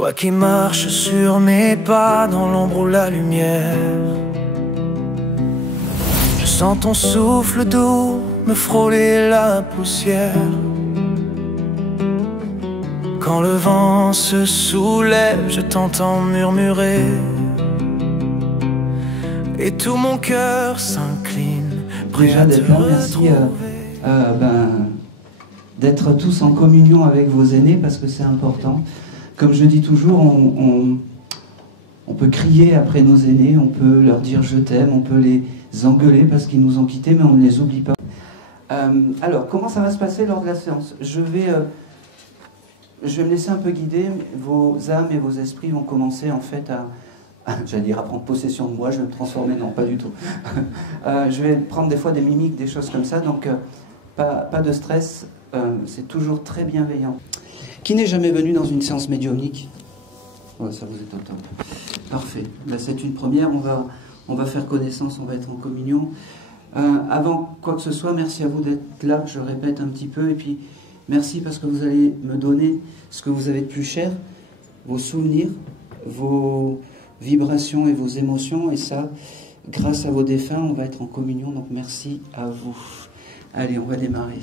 Toi qui marches sur mes pas dans l'ombre ou la lumière. Je sens ton souffle doux me frôler la poussière. Quand le vent se soulève, je t'entends murmurer. Et tout mon cœur s'incline, prêt à te retrouver. D'être tous en communion avec vos aînés, parce que c'est important. Comme je dis toujours, on peut crier après nos aînés, on peut leur dire je t'aime, on peut les engueuler parce qu'ils nous ont quittés, mais on ne les oublie pas. Alors, comment ça va se passer lors de la séance? Je vais me laisser un peu guider. Vos âmes et vos esprits vont commencer en fait j'allais dire à prendre possession de moi, je vais me transformer, non, pas du tout. Je vais prendre des fois des mimiques, des choses comme ça, donc pas de stress, c'est toujours très bienveillant. Qui n'est jamais venu dans une séance médiumnique? Ouais, ça vous étonne. Parfait. Là, c'est une première. On va faire connaissance, on va être en communion. Avant quoi que ce soit, merci à vous d'être là. Je répète un petit peu. Et puis, merci parce que vous allez me donner ce que vous avez de plus cher, vos souvenirs, vos vibrations et vos émotions. Et ça, grâce à vos défunts, on va être en communion. Donc, merci à vous. Allez, on va démarrer.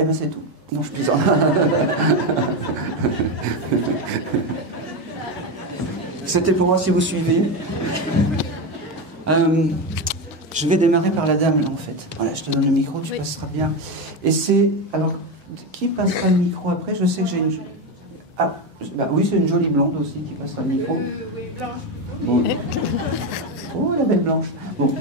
Eh ben c'est tout. Non, je plaisante. C'était pour voir si vous suivez. Je vais démarrer par la dame, là, en fait. Voilà, je te donne le micro, tu passeras bien. Et c'est... Alors, qui passera le micro après? Je sais que j'ai une... Ah, bah oui, c'est une jolie blonde aussi qui passera le micro. Oui, Blanche. Bon. Oh, la belle Blanche. Bon.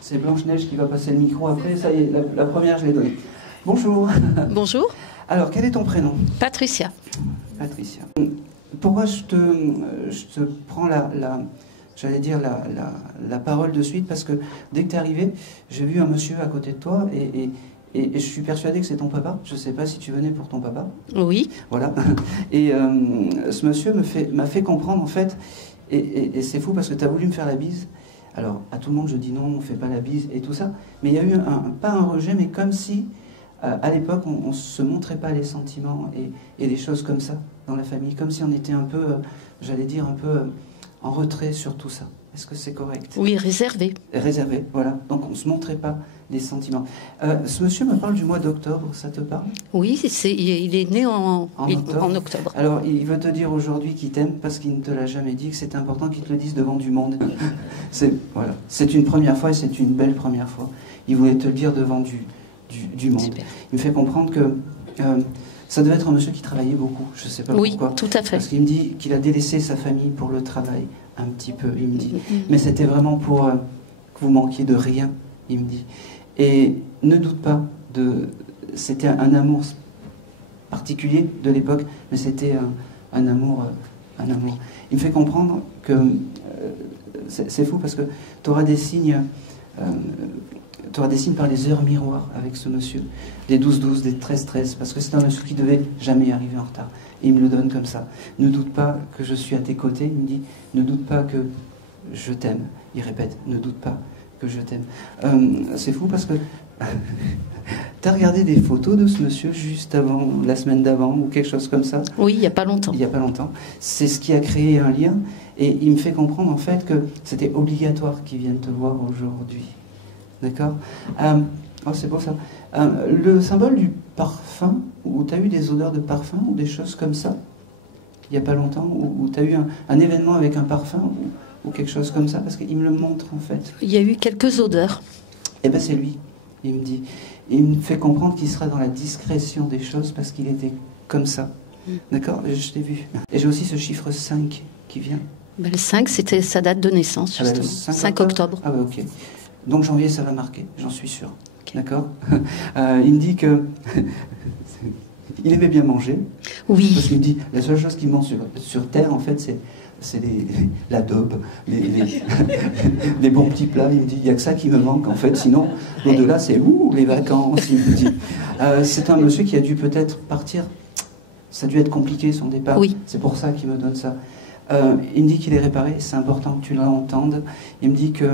C'est Blanche-Neige qui va passer le micro après. Ça y est, la première, je l'ai donnée. Bonjour. Bonjour. Alors, quel est ton prénom? Patricia. Patricia. Pourquoi je te prends j'allais dire la parole de suite? Parce que dès que tu es arrivé, j'ai vu un monsieur à côté de toi et je suis persuadé que c'est ton papa. Je ne sais pas si tu venais pour ton papa. Oui. Voilà. Et ce monsieur m'a fait comprendre, en fait, et c'est fou parce que tu as voulu me faire la bise. Alors, à tout le monde, je dis non, on ne fait pas la bise et tout ça. Mais il y a eu pas un rejet, mais comme si... à l'époque, on ne se montrait pas les sentiments et des choses comme ça dans la famille, comme si on était un peu, j'allais dire, un peu en retrait sur tout ça. Est-ce que c'est correct? Oui, réservé. Réservé, voilà. Donc on ne se montrait pas les sentiments. Ce monsieur me parle du mois d'octobre, ça te parle? Oui, il est né en octobre. Alors il veut te dire aujourd'hui qu'il t'aime parce qu'il ne te l'a jamais dit, que c'est important qu'il te le dise devant du monde. Voilà. C'est une première fois et c'est une belle première fois. Il voulait te le dire devant du monde. Super. Il me fait comprendre que ça devait être un monsieur qui travaillait beaucoup, je ne sais pas pourquoi. Oui, tout à fait. Parce qu'il me dit qu'il a délaissé sa famille pour le travail, un petit peu, il me dit. Mais c'était vraiment pour que vous manquiez de rien, il me dit. Et ne doute pas, c'était un amour particulier de l'époque, mais c'était un amour. Il me fait comprendre que c'est fou parce que tu auras des signes... tu auras des signes par les heures miroirs avec ce monsieur, des 12-12, des 13-13, parce que c'est un monsieur qui devait jamais arriver en retard. Et il me le donne comme ça. Ne doute pas que je suis à tes côtés. Il me dit, ne doute pas que je t'aime. Il répète, ne doute pas que je t'aime. C'est fou parce que tu as regardé des photos de ce monsieur juste avant, la semaine d'avant, ou quelque chose comme ça? Oui, il n'y a pas longtemps. Il n'y a pas longtemps. C'est ce qui a créé un lien. Et il me fait comprendre en fait que c'était obligatoire qu'il vienne te voir aujourd'hui. D'accord? C'est beau ça. Le symbole du parfum, où tu as eu des odeurs de parfum ou des choses comme ça, il n'y a pas longtemps, où tu as eu un événement avec un parfum ou quelque chose comme ça, parce qu'il me le montre en fait. Il y a eu quelques odeurs. Eh bien c'est lui, il me dit. Il me fait comprendre qu'il sera dans la discrétion des choses parce qu'il était comme ça. D'accord? Je t'ai vu. Et j'ai aussi ce chiffre 5 qui vient. Ben, le 5, c'était sa date de naissance, justement. 5 octobre. Ah bah ok. Donc janvier, ça va marquer, j'en suis sûr. Okay. D'accord. Il me dit que il aimait bien manger. Oui. Parce qu'il me dit, la seule chose qui manque sur Terre, en fait, c'est l'adobe, les bons petits plats. Il me dit, il n'y a que ça qui me manque, en fait. Sinon, au-delà, c'est les vacances. Il me dit. C'est un monsieur qui a dû peut-être partir. Ça a dû être compliqué, son départ. Oui. C'est pour ça qu'il me donne ça. Il me dit qu'il est réparé, c'est important que tu l'entendes. Il me dit que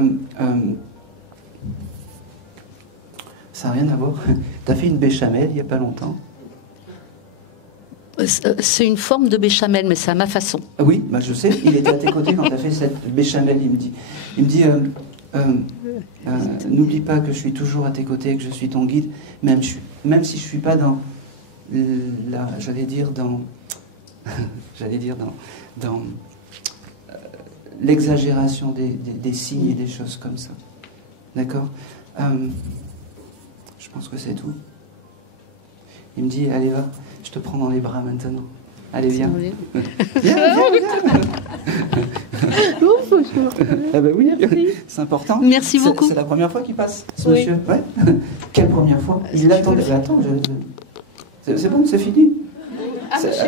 ça n'a rien à voir. Tu as fait une béchamel il n'y a pas longtemps. C'est une forme de béchamel, mais c'est à ma façon. Oui, bah je sais, il était à tes côtés quand tu as fait cette béchamel, il me dit n'oublie pas que je suis toujours à tes côtés, que je suis ton guide, même si je ne suis pas dans dans l'exagération des signes et des choses comme ça. D'accord. Je pense que c'est tout. Il me dit, allez va, je te prends dans les bras maintenant. Allez, viens. Viens. Ah ben oui, c'est important. Merci beaucoup. C'est la première fois qu'il passe, ce monsieur. Ouais. Quelle première fois? Il l'attendait. Attends, c'est bon, c'est fini.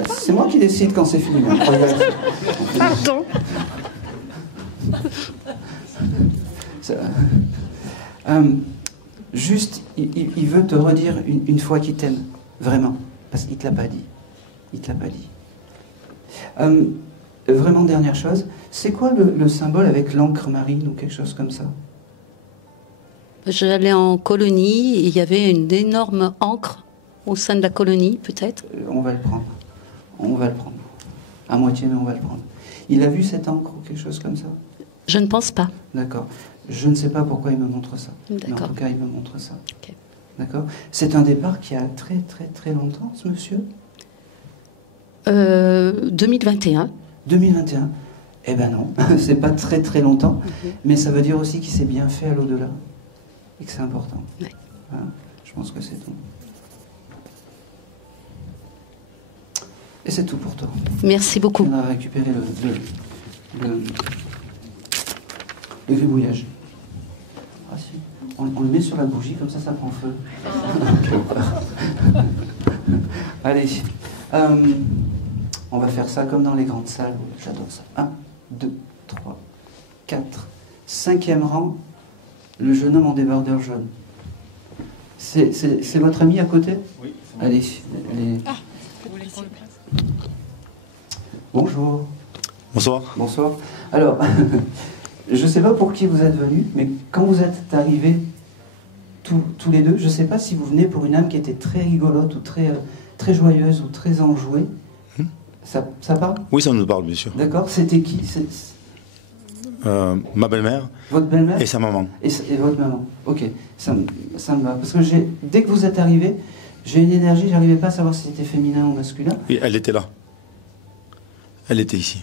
C'est moi qui décide quand c'est fini. Pardon. Juste, il veut te redire une fois qu'il t'aime, vraiment, parce qu'il ne te l'a pas dit. Il te l'a pas dit. Vraiment, dernière chose, c'est quoi le symbole avec l'encre marine ou quelque chose comme ça? J'allais en colonie et il y avait une énorme encre au sein de la colonie, peut-être. On va le prendre. On va le prendre. À moitié, mais on va le prendre. Il a vu cette encre ou quelque chose comme ça? Je ne pense pas. D'accord. Je ne sais pas pourquoi il me montre ça. Mais en tout cas, il me montre ça. Okay. D'accord. C'est un départ qui a très très très longtemps, ce monsieur? 2021. 2021. Eh ben non, c'est pas très très longtemps, mais ça veut dire aussi qu'il s'est bien fait à l'au-delà et que c'est important. Ouais. Voilà. Je pense que c'est tout. Et c'est tout pour toi. Merci beaucoup. On a récupéré le gribouillage. Ah si. On le met sur la bougie, comme ça prend feu. Allez. On va faire ça comme dans les grandes salles. J'adore ça. 1, 2, 3, 4. 5e rang, le jeune homme en débardeur jaune. C'est votre ami à côté? Oui. Allez. Bonjour. Bonsoir. Bonsoir. Alors, je ne sais pas pour qui vous êtes venus, mais quand vous êtes arrivés tous les deux, je ne sais pas si vous venez pour une âme qui était très rigolote ou très joyeuse ou très enjouée. Ça parle? Oui, ça nous parle, bien sûr. D'accord. C'était qui? Ma belle-mère. Votre belle-mère? Et sa maman. Et votre maman. Ok, ça me va. Parce que dès que vous êtes arrivé, j'ai une énergie, j'arrivais pas à savoir si c'était féminin ou masculin. Oui, elle était là. Elle était ici.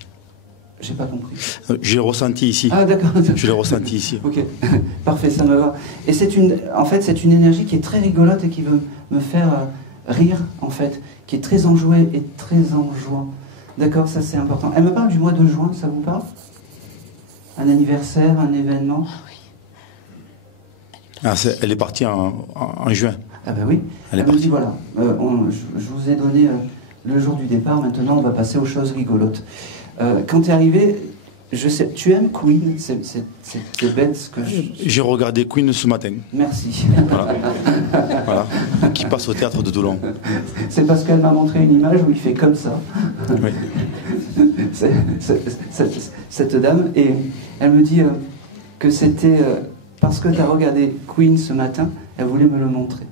J'ai pas compris. Je l'ai ressenti ici. Ah d'accord. Je l'ai ressenti ici. Ok, parfait, ça me va. Et en fait, c'est une énergie qui est très rigolote et qui veut me faire rire, en fait, qui est très enjouée et très enjouant. D'accord, ça c'est important. Elle me parle du mois de juin, ça vous parle? Un anniversaire, un événement? Elle est partie en juin. Ah ben oui. Elle me dit voilà, je vous ai donné le jour du départ, maintenant on va passer aux choses rigolotes. Quand tu es arrivé, je sais, tu aimes Queen, c'est bête ce que J'ai regardé Queen ce matin. Merci. Voilà. Qui passe au théâtre de Toulon. C'est parce qu'elle m'a montré une image où il fait comme ça. Oui. Cette dame, et elle me dit que c'était parce que tu as regardé Queen ce matin, elle voulait me le montrer.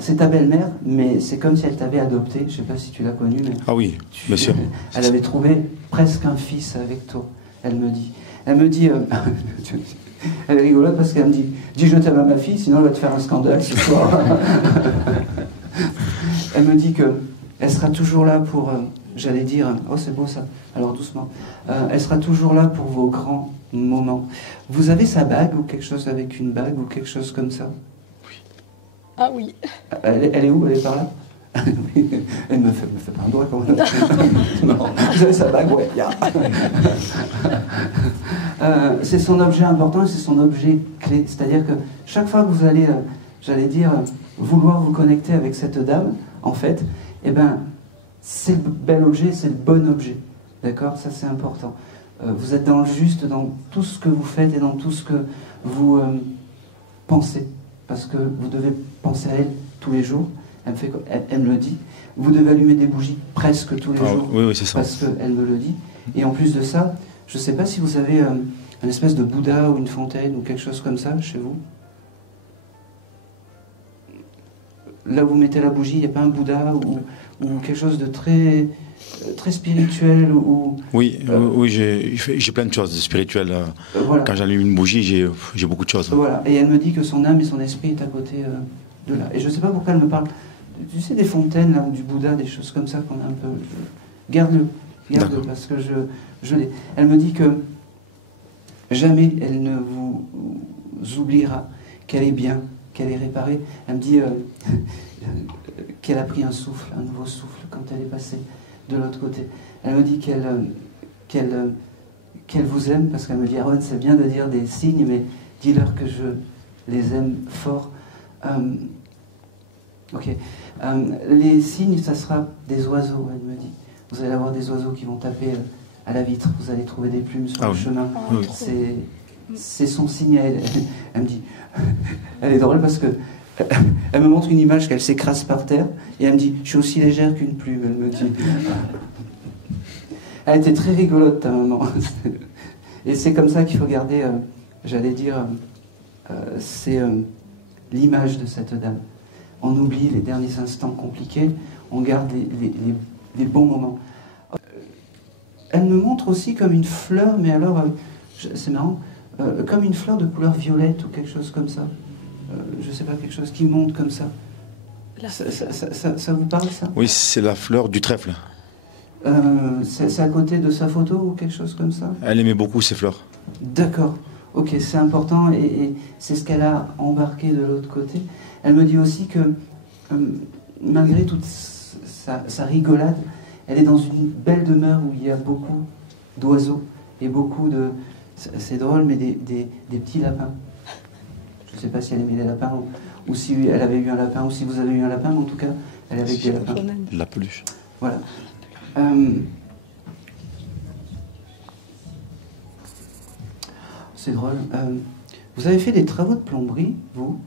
C'est ta belle-mère, mais c'est comme si elle t'avait adopté. Je ne sais pas si tu l'as connue, mais... Ah oui, bien sûr. Elle avait trouvé presque un fils avec toi, elle me dit. Elle me dit... elle est rigolote parce qu'elle me dit « Dis je t'aime à ma fille, sinon elle va te faire un scandale ce soir. » Elle me dit qu'elle sera toujours là pour... j'allais dire... Oh, c'est beau ça. Alors doucement. Elle sera toujours là pour vos grands moments. Vous avez sa bague ou quelque chose avec une bague ou quelque chose comme ça? Ah oui. Elle est où? Elle est par là? Oui. Elle me fait pas un doigt quand même. Non. Vous avez sa bague? Ouais. Yeah. C'est son objet important et c'est son objet clé. C'est-à-dire que chaque fois que vous allez, j'allais dire, vouloir vous connecter avec cette dame, en fait, eh ben, c'est le bel objet, c'est le bon objet. D'accord? Ça, c'est important. Vous êtes dans le juste, dans tout ce que vous faites et dans tout ce que vous pensez. Parce que vous devez penser à elle tous les jours. Elle me le dit. Vous devez allumer des bougies presque tous les jours. Oui, c'est ça. Parce qu'elle me le dit. Et en plus de ça, je ne sais pas si vous avez un espèce de Bouddha ou une fontaine ou quelque chose comme ça chez vous. Là où vous mettez la bougie, il n'y a pas un Bouddha ou quelque chose de très, très spirituel ou... Oui, oui, j'ai plein de choses spirituelles. Voilà. Quand j'allume une bougie, j'ai beaucoup de choses. Voilà. Et elle me dit que son âme et son esprit est à côté de là. Et je ne sais pas pourquoi elle me parle, tu sais, des fontaines là, ou du Bouddha, des choses comme ça qu'on a un peu... Garde-le, parce que je l'ai. Elle me dit que jamais elle ne vous oubliera, qu'elle est bien, qu'elle est réparée. Elle me dit qu'elle a pris un souffle, un nouveau souffle, quand elle est passée de l'autre côté. Elle me dit qu'elle vous aime, parce qu'elle me dit, Aaron, c'est bien de dire des signes, mais dis-leur que je les aime fort. Ok. Les signes, ça sera des oiseaux, elle me dit. Vous allez avoir des oiseaux qui vont taper à la vitre, vous allez trouver des plumes sur le chemin. Oui. C'est son signe à elle. Elle me dit, elle est drôle parce que elle me montre une image qu'elle s'écrase par terre et elle me dit, je suis aussi légère qu'une plume, elle me dit. Elle était très rigolote, ta maman. Et c'est comme ça qu'il faut garder, j'allais dire, c'est l'image de cette dame. On oublie les derniers instants compliqués, on garde les bons moments. Elle me montre aussi comme une fleur, mais alors, c'est marrant, comme une fleur de couleur violette ou quelque chose comme ça. Je ne sais pas, quelque chose qui monte comme ça. Ça vous parle, ça? Oui, c'est la fleur du trèfle. C'est à côté de sa photo ou quelque chose comme ça? Elle aimait beaucoup ces fleurs. D'accord. Ok, c'est important et c'est ce qu'elle a embarqué de l'autre côté. Elle me dit aussi que malgré toute sa rigolade, elle est dans une belle demeure où il y a beaucoup d'oiseaux et beaucoup de... C'est drôle, mais des petits lapins. Je ne sais pas si elle aimait les lapins ou si elle avait eu un lapin ou si vous avez eu un lapin, mais en tout cas, elle avait des lapins. La peluche. Voilà. C'est drôle. Vous avez fait des travaux de plomberie, vous,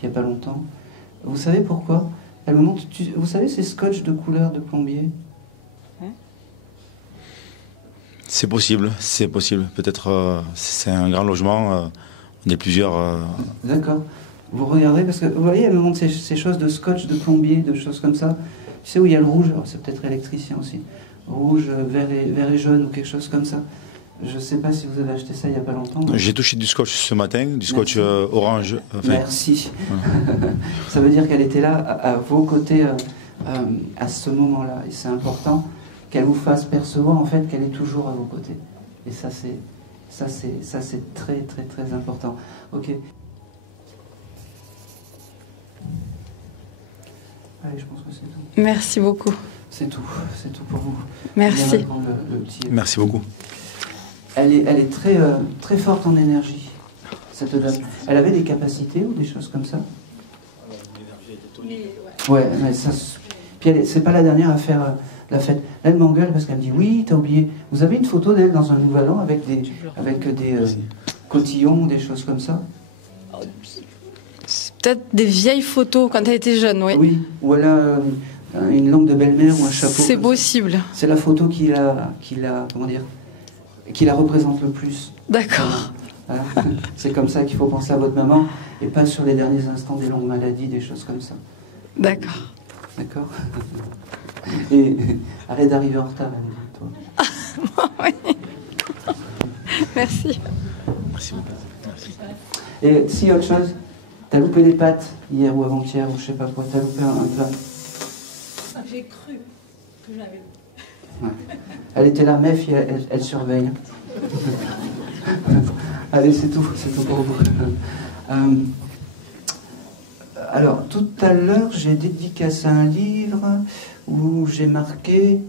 il n'y a pas longtemps. Vous savez pourquoi? Elle me montre... Vous savez ces scotch de couleur de plombier? C'est possible, c'est possible. Peut-être c'est un grand logement, on est plusieurs. D'accord. Vous regardez, parce que vous voyez, elle me montre ces choses de scotch, de plombier, de choses comme ça. Tu sais où il y a le rouge, c'est peut-être électricien aussi. Rouge, vert et jaune ou quelque chose comme ça. Je ne sais pas si vous avez acheté ça il n'y a pas longtemps. J'ai touché du scotch ce matin, du scotch orange. Enfin, merci. Ouais. Ça veut dire qu'elle était là à vos côtés à ce moment-là. Et c'est important qu'elle vous fasse percevoir en fait qu'elle est toujours à vos côtés. Et ça c'est très très très important. Ok. Allez, je pense que c'est tout. Merci beaucoup. C'est tout pour vous. Merci. Le petit... Merci beaucoup. Elle est très, très forte en énergie, cette dame. Elle avait des capacités ou des choses comme ça? Ouais, mais ça... Puis c'est pas la dernière à faire la fête. Là, elle m'engueule parce qu'elle me dit, oui, t'as oublié. Vous avez une photo d'elle dans un nouvel an avec des cotillons, des choses comme ça? C'est peut-être des vieilles photos quand elle était jeune, oui. Oui, ou elle a une langue de belle-mère ou un chapeau. C'est possible. C'est la photo qui la représente le plus. D'accord. Voilà. C'est comme ça qu'il faut penser à votre maman et pas sur les derniers instants des longues maladies, des choses comme ça. D'accord. D'accord. Et arrête d'arriver en retard, toi. Oui. Merci. Merci beaucoup. Merci. Et si autre chose, t'as loupé les pâtes hier ou avant-hier ou je sais pas quoi, t'as loupé un plat. J'ai cru que j'avais. Ouais. Elle était là, Mef, elle surveille. Allez, c'est tout pour vous. Alors, tout à l'heure, j'ai dédicacé un livre où j'ai marqué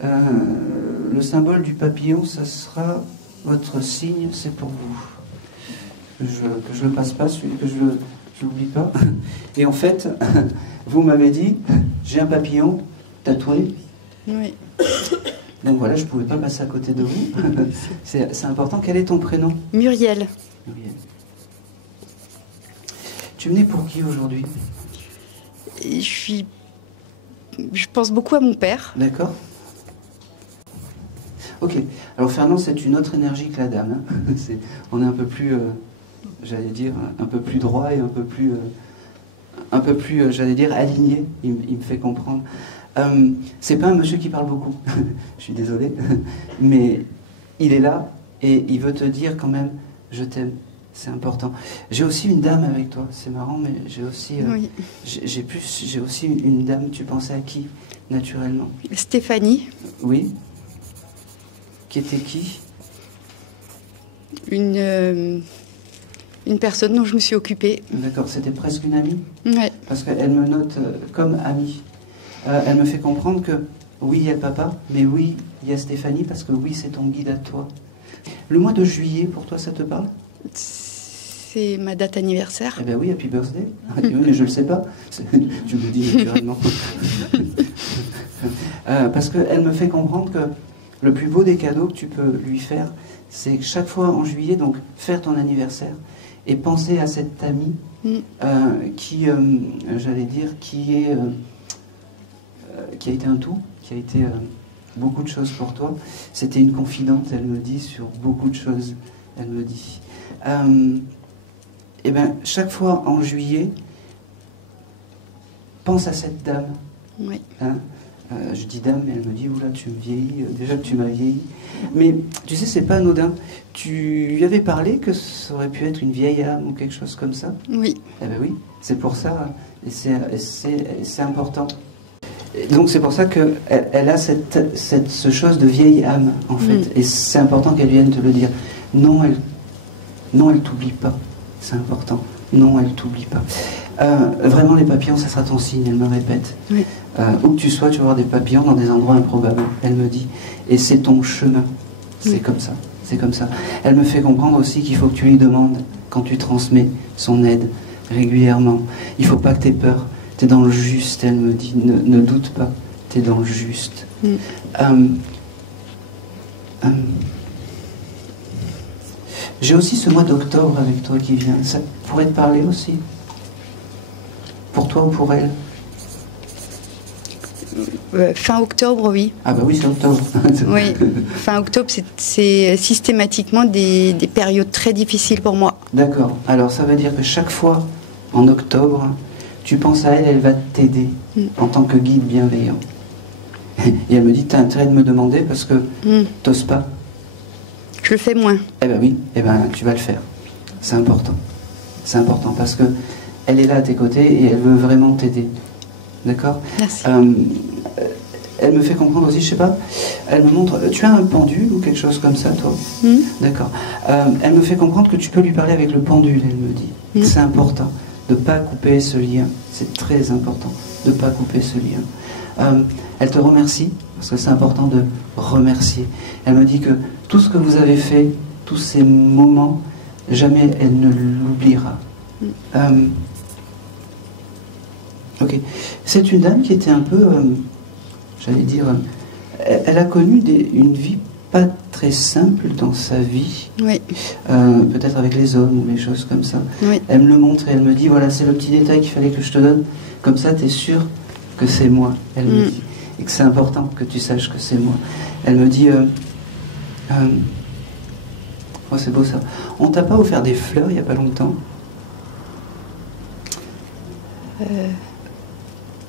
le symbole du papillon, ça sera votre signe, c'est pour vous. Que je le passe pas, celui que je l'oublie pas. Et en fait, vous m'avez dit, j'ai un papillon tatoué. Oui. Donc voilà, je ne pouvais pas passer à côté de vous. C'est important. Quel est ton prénom? Muriel. Muriel. Tu venais pour qui aujourd'hui? Je pense beaucoup à mon père. D'accord. Ok. Alors Fernand, c'est une autre énergie que la dame. Hein. On est un peu plus, j'allais dire, un peu plus droit et un peu plus, j'allais dire, aligné. Il me fait comprendre. C'est pas un monsieur qui parle beaucoup. Je suis désolé, mais il est là et il veut te dire quand même, je t'aime. C'est important. J'ai aussi une dame avec toi. C'est marrant, mais j'ai aussi, Oui. j'ai aussi une dame. Tu pensais à qui, naturellement? Stéphanie, Oui. Qui était qui? une personne dont je me suis occupée. D'accord, c'était presque une amie? Ouais. Parce qu'elle me note comme amie. Elle me fait comprendre que oui, il y a le papa, mais oui, il y a Stéphanie, parce que oui, c'est ton guide à toi. Le mois de juillet, pour toi, ça te parle? C'est ma date anniversaire. Eh bien oui, happy birthday. Oui, mais je ne le sais pas. Tu me le dis naturellement. Parce qu'elle me fait comprendre que le plus beau des cadeaux que tu peux lui faire, c'est que chaque fois en juillet, donc faire ton anniversaire et penser à cette amie qui, j'allais dire, qui a été un tout, qui a été beaucoup de choses pour toi. C'était une confidente, elle me dit, sur beaucoup de choses. Elle me dit. Et bien, chaque fois en juillet, pense à cette dame. Oui. Hein, je dis dame, mais elle me dit, oula, tu me vieillis, déjà que tu m'as vieilli. Mais tu sais, c'est pas anodin. Tu lui avais parlé que ça aurait pu être une vieille âme ou quelque chose comme ça? Oui. Eh bien oui, c'est pour ça, et c'est important. Et donc c'est pour ça qu'elle a ce chose de vieille âme, en fait. Et c'est important qu'elle vienne te le dire. Non, elle t'oublie pas. C'est important. Non, elle t'oublie pas. Vraiment, les papillons, ça sera ton signe, elle me répète. Oui. Où que tu sois, tu vas voir des papillons dans des endroits improbables, elle me dit. Et c'est ton chemin. C'est comme ça. C'est comme ça. Elle me fait comprendre aussi qu'il faut que tu lui demandes, quand tu transmets son aide régulièrement. Il ne faut pas que tu aies peur. Tu es dans le juste, elle me dit. Ne doute pas. Tu es dans le juste. J'ai aussi ce mois d'octobre avec toi qui vient. Ça pourrait te parler aussi? Pour toi ou pour elle? Fin octobre, oui. Ah bah oui, c'est octobre. Oui. Fin octobre, c'est systématiquement des périodes très difficiles pour moi. D'accord. Alors ça veut dire que chaque fois, en octobre, tu penses à elle, elle va t'aider en tant que guide bienveillant. Et elle me dit, tu as intérêt de me demander parce que t'oses pas. Je le fais moins. Eh ben oui, eh ben tu vas le faire. C'est important. C'est important parce que elle est là à tes côtés et elle veut vraiment t'aider. D'accord? Merci. Elle me fait comprendre aussi, je sais pas, elle me montre, tu as un pendule ou quelque chose comme ça, toi? D'accord. Elle me fait comprendre que tu peux lui parler avec le pendule, elle me dit. C'est important de ne pas couper ce lien. C'est très important de ne pas couper ce lien. Elle te remercie, parce que c'est important de remercier. Elle me dit que tout ce que vous avez fait, tous ces moments, jamais elle ne l'oubliera. Ok. C'est une dame qui était un peu, j'allais dire, elle a connu une vie pas très simple dans sa vie. Oui. Peut-être avec les hommes ou les choses comme ça. Oui. Elle me le montre et elle me dit, voilà, c'est le petit détail qu'il fallait que je te donne. Comme ça, tu es sûr que c'est moi. Elle me dit. Et que c'est important que tu saches que c'est moi. Elle me dit, oh, c'est beau ça. On t'a pas offert des fleurs il n'y a pas longtemps?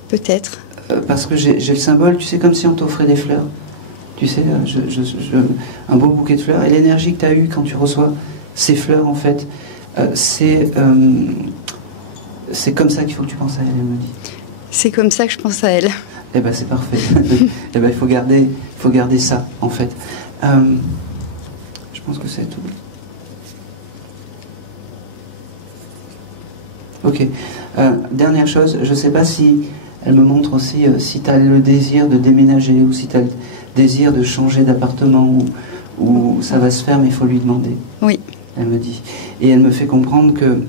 Peut-être. Parce que j'ai le symbole, tu sais, comme si on t'offrait des fleurs. Tu sais, un beau bouquet de fleurs. Et l'énergie que tu as eue quand tu reçois ces fleurs, en fait, c'est comme ça qu'il faut que tu penses à elle, elle me dit. C'est comme ça que je pense à elle. Eh ben c'est parfait. Eh ben il faut garder ça, en fait. Je pense que c'est tout. Ok. Dernière chose, je ne sais pas si elle me montre aussi si tu as le désir de déménager ou si tu as le désir de changer d'appartement ou ça va se faire, mais il faut lui demander. Oui. Elle me dit. Et elle me fait comprendre que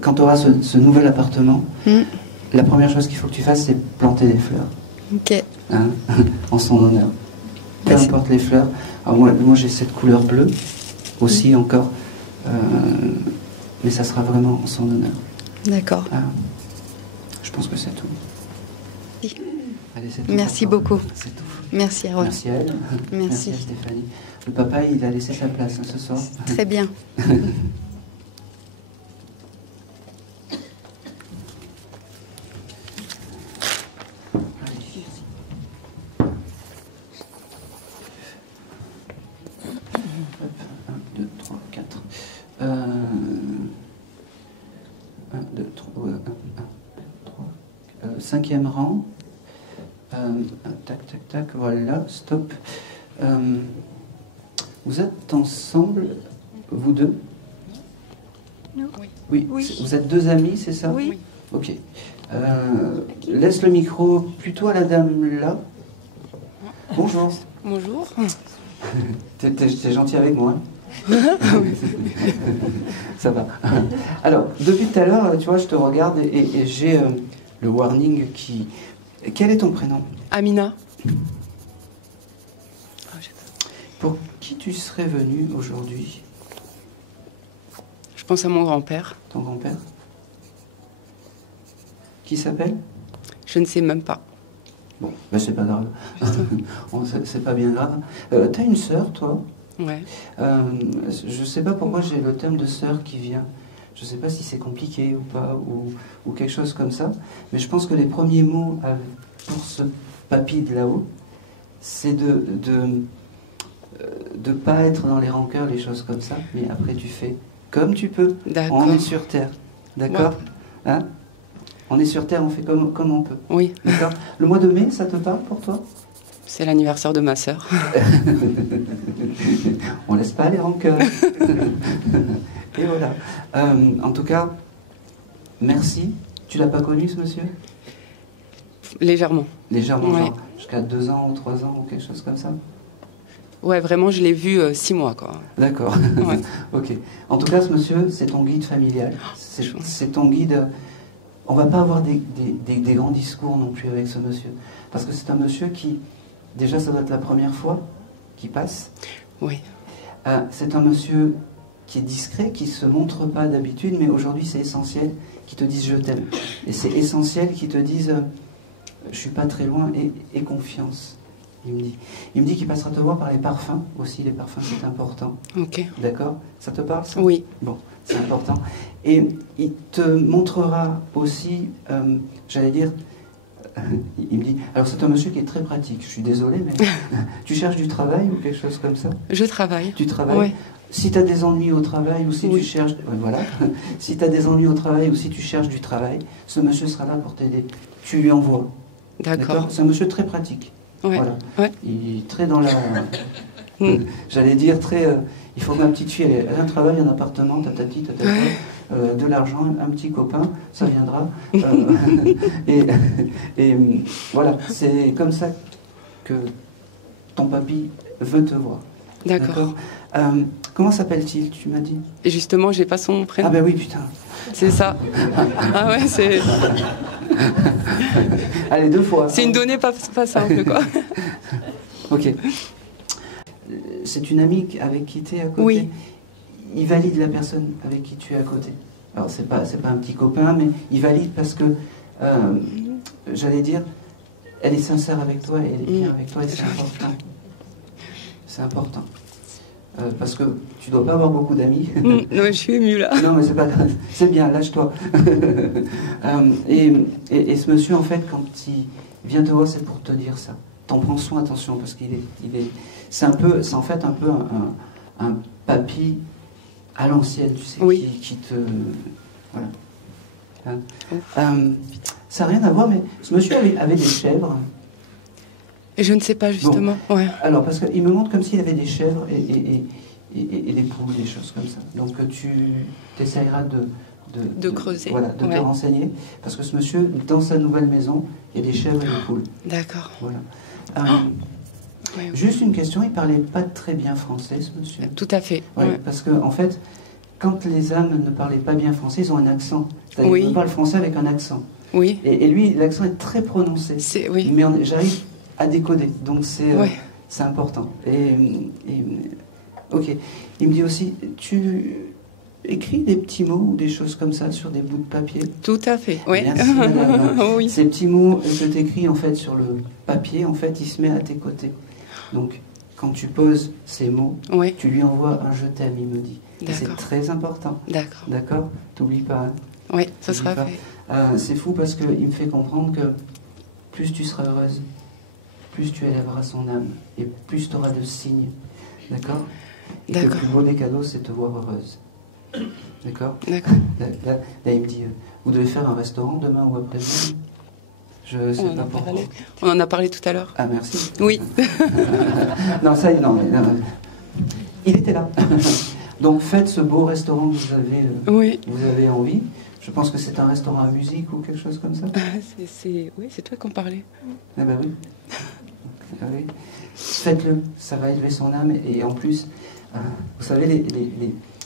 quand tu auras ce nouvel appartement, la première chose qu'il faut que tu fasses, c'est planter des fleurs. Ok. Hein, en son honneur. Peu importe les fleurs. Alors moi j'ai cette couleur bleue aussi encore, mais ça sera vraiment en son honneur. D'accord. Ah, je pense que c'est tout. Oui. Allez, c'est tout Merci pour toi. beaucoup. C'est tout. Merci, Harold. Merci à elle. Merci. À Stéphanie. Le papa, il a laissé sa place ce soir. Très bien. Allez. 1, 2, 3, 4. 1, 2, 3, 5e rang. Tac, tac, tac, voilà, stop. Vous êtes ensemble, vous deux? Oui. Vous êtes deux amis, c'est ça? Oui. Ok. Laisse le micro plutôt à la dame là. Bonjour. Bonjour. T'es gentil avec moi, hein? Ça va. Alors, depuis tout à l'heure, tu vois, je te regarde et j'ai le warning qui... Quel est ton prénom? Amina. Pour qui tu serais venu aujourd'hui? Je pense à mon grand-père. Ton grand-père? Qui s'appelle? Je ne sais même pas. Bon, ben c'est pas grave. C'est pas bien grave. T'as une sœur, toi? Ouais. Je sais pas pourquoi j'ai le terme de sœur qui vient. Je sais pas si c'est compliqué ou pas, ou quelque chose comme ça. Mais je pense que les premiers mots pour ce papy de là-haut, c'est de pas être dans les rancœurs, les choses comme ça. Mais après, tu fais comme tu peux. D'accord. On est sur Terre. D'accord? Hein? On est sur Terre, on fait comme on peut. Oui. D'accord? Le mois de mai, ça te parle pour toi? C'est l'anniversaire de ma sœur. On laisse pas les rancœurs. Et voilà. En tout cas, merci. Tu l'as pas connu, ce monsieur? Légèrement. Légèrement, Ouais. genre, jusqu'à 2 ans ou 3 ans ou quelque chose comme ça? Ouais, vraiment, je l'ai vu 6 mois, quoi. D'accord. Ouais. Ok. En tout cas, ce monsieur, c'est ton guide familial. chouette. C'est ton guide. On va pas avoir des grands discours non plus avec ce monsieur. Parce que c'est un monsieur qui, déjà, ça doit être la première fois qu'il passe. Oui. C'est un monsieur qui est discret, qui ne se montre pas d'habitude, mais aujourd'hui, c'est essentiel qu'il te dise « je t'aime ». Et c'est essentiel qu'il te dise « je suis pas très loin » et confiance. Il me dit qu'il passera te voir par les parfums aussi. Les parfums, c'est important. Ok. D'accord? Ça te parle, ça? Oui. Bon, c'est important. Et il te montrera aussi, j'allais dire, il me dit, alors c'est un monsieur qui est très pratique, je suis désolé, mais tu cherches du travail ou quelque chose comme ça? Je travaille. Tu travailles? Oui. Si tu as des ennuis au travail ou si Oui. tu cherches... voilà. Si tu as des ennuis au travail ou si tu cherches du travail, ce monsieur sera là pour t'aider. Tu lui envoies. D'accord. C'est un monsieur très pratique. Ouais. Voilà. Ouais. Il est très dans la... Mm. J'allais dire très... il faut que ma petite fille, elle a un travail, un appartement, tatati, de l'argent, un petit copain, ça viendra. Et voilà, c'est comme ça que ton papy veut te voir. D'accord. Comment s'appelle-t-il, tu m'as dit? Et justement, j'ai pas son prénom. Ah ben oui, putain. C'est ça. Ah ouais, c'est Allez, 2 fois. une donnée pas simple, quoi. Ok. C'est une amie avec qui tu es à côté? Oui. Il valide la personne avec qui tu es à côté. Alors, c'est pas un petit copain, mais il valide parce que, j'allais dire, elle est sincère avec toi, elle est bien avec toi, et c'est important. C'est important. Parce que tu dois pas avoir beaucoup d'amis. Non, je suis émue, là. Non, mais c'est pas grave. C'est bien, lâche-toi. Et ce monsieur, en fait, quand il vient te voir, c'est pour te dire ça. T'en prends soin, attention, parce qu'il est... C'est en fait un peu un papy à l'ancienne, tu sais, Oui. qui te... Voilà. Ça n'a rien à voir, mais ce monsieur avait des chèvres. Et je ne sais pas, justement. Ouais. Alors, parce qu'il me montre comme s'il avait des chèvres et des poules, des choses comme ça. Donc, tu essaieras de creuser. Voilà, de Ouais. te renseigner. Parce que ce monsieur, dans sa nouvelle maison, il y a des chèvres et des poules. D'accord. Voilà. Ouais. Juste une question, il parlait pas très bien français, ce monsieur. Tout à fait. Ouais, Ouais. parce que, en fait, quand les âmes ne parlaient pas bien français, ils ont un accent. C'est-à-dire Oui. qu'ils parlent français avec un accent. Oui. Et lui, l'accent est très prononcé. Oui. Mais j'arrive à décoder, donc c'est Ouais. important. Ok. Il me dit aussi, écrit des petits mots ou des choses comme ça sur des bouts de papier? Tout à fait, oui. Merci, madame. Oui. Ces petits mots que tu écris en fait sur le papier, en fait, il se met à tes côtés. Donc, quand tu poses ces mots, Oui, tu lui envoies un je t'aime, il me dit. Et c'est d'accord. très important. D'accord. D'accord? T'oublies pas. Hein. Oui, ça T'oublies sera pas. fait. C'est fou parce qu'il me fait comprendre que plus tu seras heureuse, plus tu élèveras son âme et plus tu auras de signes. D'accord? Et que le D'accord. plus beau des cadeaux, c'est te voir heureuse. D'accord? D'accord. Là, il me dit, vous devez faire un restaurant demain ou après-demain. Je sais pas pourquoi. On en a parlé tout à l'heure. Ah, merci. Oui. Non, ça, non, non. Il était là. Donc, faites ce beau restaurant que Oui. vous avez envie. Je pense que c'est un restaurant à musique ou quelque chose comme ça. Oui, c'est toi qui en parlais. Ah ben oui. Ah oui. Faites-le, ça va élever son âme. Et en plus, vous savez,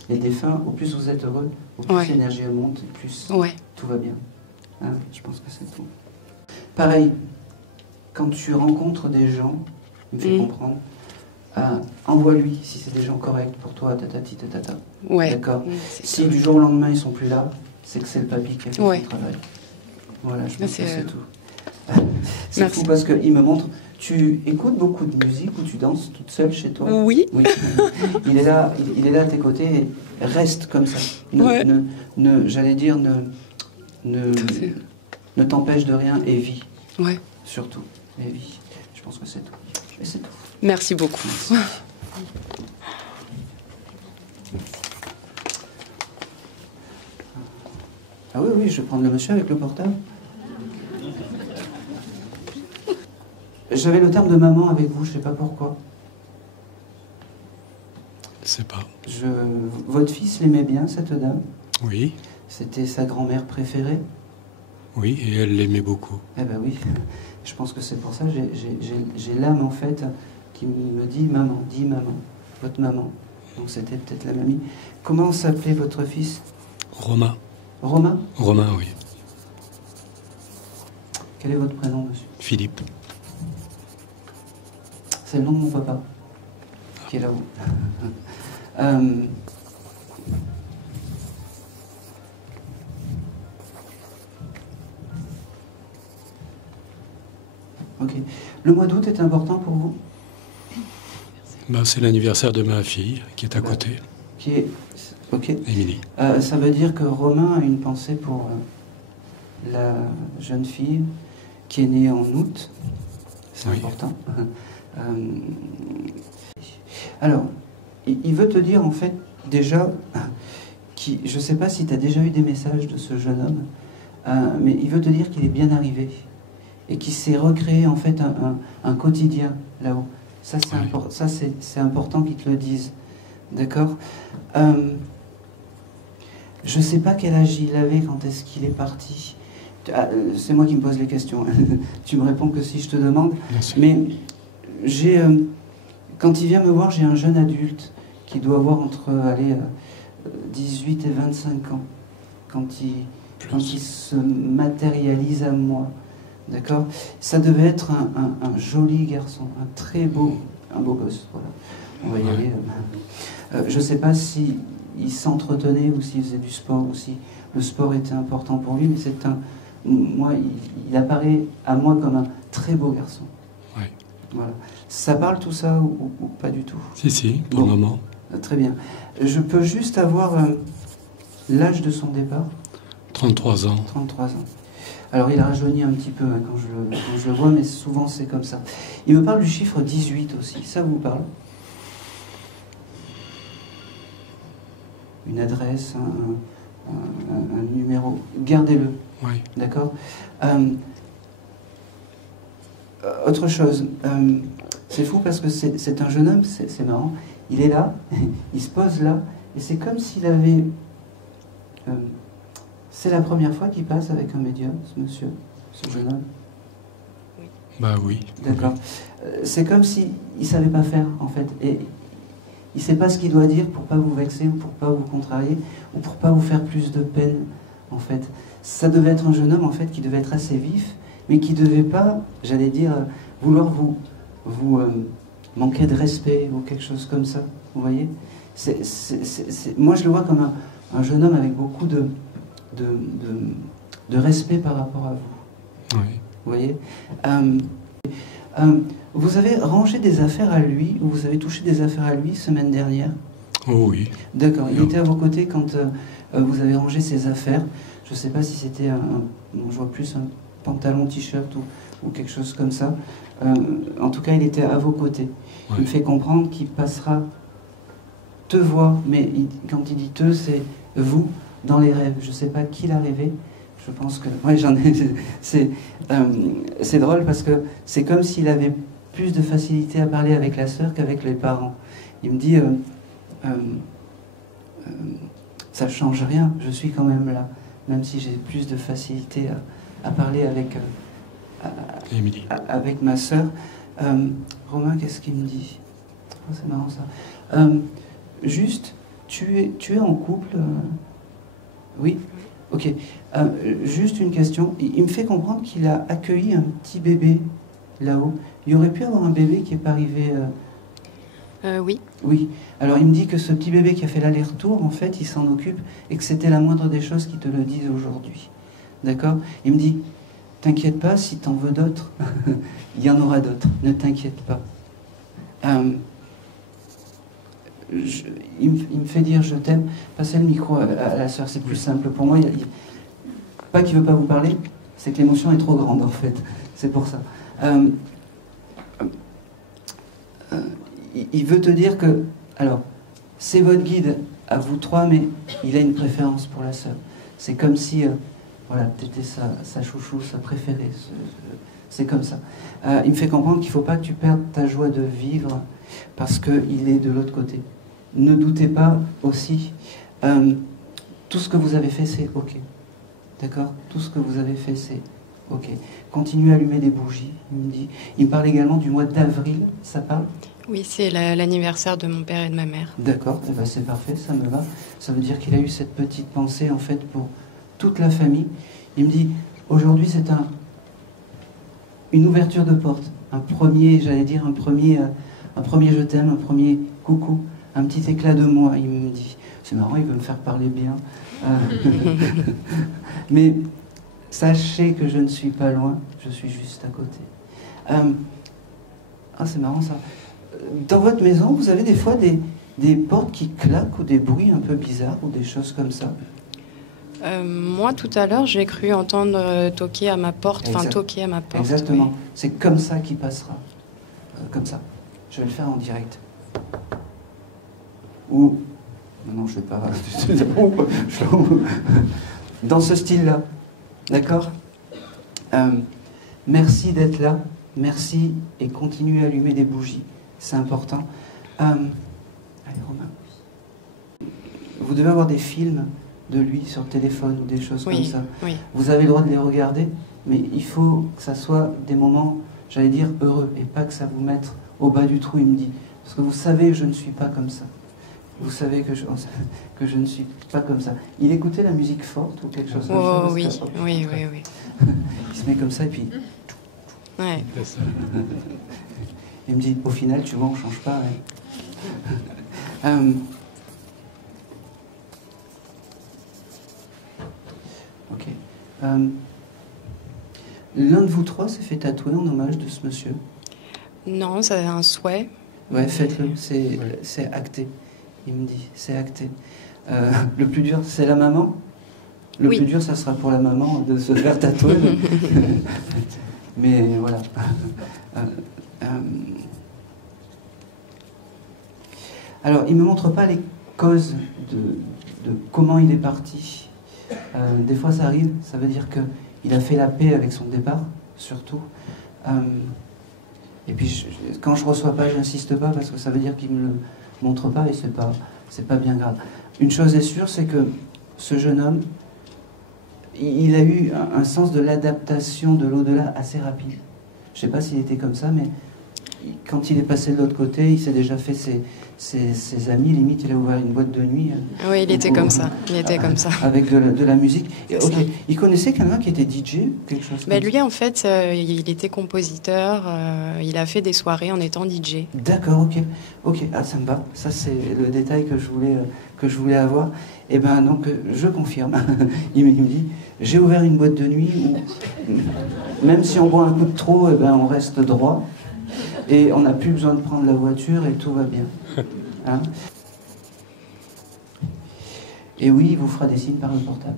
les défunts, au plus vous êtes heureux, au plus Ouais. l'énergie monte, et plus Ouais. tout va bien. Hein, je pense que c'est tout. Pareil, quand tu rencontres des gens, il me fait comprendre, envoie-lui si c'est des gens corrects pour toi, tatati tatata. Ouais. D'accord. C'est Si cool. du jour au lendemain ils sont plus là, c'est que c'est le papy qui a fait Ouais. son travail. Voilà, je pense que c'est tout. C'est Merci. fou parce qu'il me montre, tu écoutes beaucoup de musique ou tu danses toute seule chez toi? Oui. Oui. Il est là à tes côtés et reste comme ça. Ouais. J'allais dire, ne t'empêche de rien et vis. Ouais. Surtout. Et vis. Je pense que c'est tout. Et c'est tout. Merci beaucoup. Ah oui, oui, je vais prendre le monsieur avec le portable. J'avais le terme de maman avec vous, je sais pas pourquoi. Je sais pas. Votre fils l'aimait bien, cette dame? Oui, C'était sa grand-mère préférée? oui, et elle l'aimait beaucoup. Eh ben oui, je pense que c'est pour ça, j'ai l'âme en fait qui me dit maman, votre maman. Donc c'était peut-être la mamie. Comment s'appelait votre fils? Romain. Romain? Romain, oui. Quel est votre prénom, monsieur? Philippe. C'est le nom de mon papa, qui est là-haut. Ok. Le mois d'août est important pour vous? Ben, c'est l'anniversaire de ma fille qui est à côté, Qui est... Ok. Émilie. Ça veut dire que Romain a une pensée pour la jeune fille qui est née en août. C'est Oui. important. Alors, il veut te dire en fait déjà, je ne sais pas si tu as déjà eu des messages de ce jeune homme, mais il veut te dire qu'il est bien arrivé et qu'il s'est recréé en fait un quotidien là-haut. Ça, c'est Oui. c'est important qu'il te le dise. D'accord? Je ne sais pas quel âge il avait quand est-ce qu'il est parti. C'est moi qui me pose les questions. Tu me réponds que si je te demande. Bien sûr. Mais quand il vient me voir, j'ai un jeune adulte qui doit avoir entre 18 et 25 ans quand il se matérialise à moi. D'accord? Ça devait être un joli garçon, un beau gosse. Voilà. On va y aller. Je ne sais pas si il s'entretenait ou s'il faisait du sport ou si le sport était important pour lui, mais il apparaît à moi comme un très beau garçon. Oui. Voilà. Ça parle tout ça ou pas du tout? Si, pour le moment. Très bien. Je peux juste avoir l'âge de son départ? 33 ans. 33 ans. Alors il a rajeuni un petit peu quand je le vois, mais souvent c'est comme ça. Il me parle du chiffre 18 aussi. Ça vous parle? Une adresse, un numéro. Gardez-le. Oui. D'accord? Autre chose. C'est fou parce que c'est un jeune homme, c'est marrant. Il est là, il se pose là, et c'est comme s'il avait... c'est la première fois qu'il passe avec un médium, ce monsieur, ce jeune homme. Bah oui. D'accord. C'est comme s'il ne savait pas faire, en fait. Et il ne sait pas ce qu'il doit dire pour ne pas vous vexer, ou pour ne pas vous contrarier, ou pour ne pas vous faire plus de peine, en fait. Ça devait être un jeune homme, en fait, qui devait être assez vif, mais qui ne devait pas, j'allais dire, vouloir vous manquer de respect, ou quelque chose comme ça. Vous voyez? Moi, je le vois comme un jeune homme avec beaucoup de respect par rapport à vous. Oui. Vous voyez vous avez rangé des affaires à lui, ou vous avez touché des affaires à lui semaine dernière? Oh oui. D'accord. Il était à vos côtés quand vous avez rangé ses affaires. Je ne sais pas si c'était je vois plus un pantalon, t-shirt ou quelque chose comme ça. En tout cas, il était à vos côtés. Ouais. Il me fait comprendre qu'il passera te voir, mais quand il dit te, c'est vous dans les rêves. Je ne sais pas qui l'a rêvé. Je pense que... Ouais, j'en ai... C'est drôle parce que c'est comme s'il avait plus de facilité à parler avec la sœur qu'avec les parents. Il me dit... ça ne change rien, je suis quand même là, même si j'ai plus de facilité à parler avec, avec ma sœur. Romain, qu'est-ce qu'il me dit? Oh, c'est marrant ça. Juste, tu es en couple? Oui? Ok. Juste une question. Il me fait comprendre qu'il a accueilli un petit bébé là-haut. Il aurait pu avoir un bébé qui n'est pas arrivé... Oui. Oui. Alors il me dit que ce petit bébé qui a fait l'aller-retour, en fait, il s'en occupe et que c'était la moindre des choses qui te le disent aujourd'hui. D'accord? Il me dit, t'inquiète pas, si t'en veux d'autres, il y en aura d'autres. Ne t'inquiète pas. Il me fait dire je t'aime. Passez le micro à la sœur, c'est plus simple pour moi. Pas qu'il veut pas vous parler, c'est que l'émotion est trop grande en fait. C'est pour ça. Il veut te dire que, alors, c'est votre guide à vous trois, mais il a une préférence pour la sœur. C'est comme si, voilà, t'étais sa chouchou, sa préférée. C'est comme ça. Il me fait comprendre qu'il ne faut pas que tu perdes ta joie de vivre parce qu'il est de l'autre côté. Ne doutez pas aussi, tout ce que vous avez fait, c'est OK. D'accord? Tout ce que vous avez fait, c'est OK. Continuez à allumer des bougies, il me dit. Il me parle également du mois d'avril, ça parle? Oui, c'est l'anniversaire de mon père et de ma mère. D'accord, eh ben c'est parfait, ça me va. Ça veut dire qu'il a eu cette petite pensée, en fait, pour toute la famille. Il me dit, aujourd'hui, c'est une ouverture de porte. Un premier, j'allais dire, un premier je t'aime, un premier coucou, un petit éclat de moi, il me dit. C'est marrant, il veut me faire parler bien. Mais sachez que je ne suis pas loin, je suis juste à côté. C'est marrant ça. Dans votre maison, vous avez des fois des portes qui claquent ou des bruits un peu bizarres ou des choses comme ça? Moi, tout à l'heure, j'ai cru entendre toquer à ma porte, toquer à ma porte. Exactement. Oui. C'est comme ça qu'il passera. Comme ça. Je vais le faire en direct. Ou... Non, je ne vais pas... Dans ce style-là. D'accord? Merci d'être là. Merci et continuez à allumer des bougies. C'est important. Allez, Romain. Vous devez avoir des films de lui sur téléphone ou des choses comme ça. Oui. Vous avez le droit de les regarder, mais il faut que ça soit des moments, j'allais dire, heureux, et pas que ça vous mette au bas du trou, il me dit. Parce que vous savez, je ne suis pas comme ça. Vous savez que je ne suis pas comme ça. Il écoutait la musique forte ou quelque chose comme ça? Oui. Il se met comme ça et puis... Ouais. Il me dit, au final, tu vois, on ne change pas. Ouais. Ok. L'un de vous trois s'est fait tatouer en hommage de ce monsieur? Non, c'est un souhait. Ouais, faites-le, c'est acté. Il me dit, c'est acté. Le plus dur, c'est la maman? Le plus dur, ça sera pour la maman de se faire tatouer. Mais voilà. Alors, il ne me montre pas les causes de comment il est parti. Des fois, ça arrive, ça veut dire qu'il a fait la paix avec son départ, surtout. Et puis, quand je ne reçois pas, j'insiste pas, parce que ça veut dire qu'il ne me le montre pas, et c'est pas bien grave. Une chose est sûre, c'est que ce jeune homme, il a eu un sens de l'adaptation de l'au-delà assez rapide. Je ne sais pas s'il était comme ça, mais quand il est passé de l'autre côté, il s'est déjà fait ses amis, limite il a ouvert une boîte de nuit. Oui, il était comme ça. Il était comme ça. Avec de la musique. Et, C'est ok. ça. Il connaissait quelqu'un qui était DJ, quelque chose comme Lui, en fait, il était compositeur. Il a fait des soirées en étant DJ. D'accord, ok. Ok, ah, ça me va. Ça, c'est le détail que je voulais avoir. Et ben donc, je confirme. il me dit, j'ai ouvert une boîte de nuit où, même si on boit un coup de trop, eh ben, on reste droit. Et on n'a plus besoin de prendre la voiture et tout va bien. Hein? Et oui, il vous fera des signes par le portable.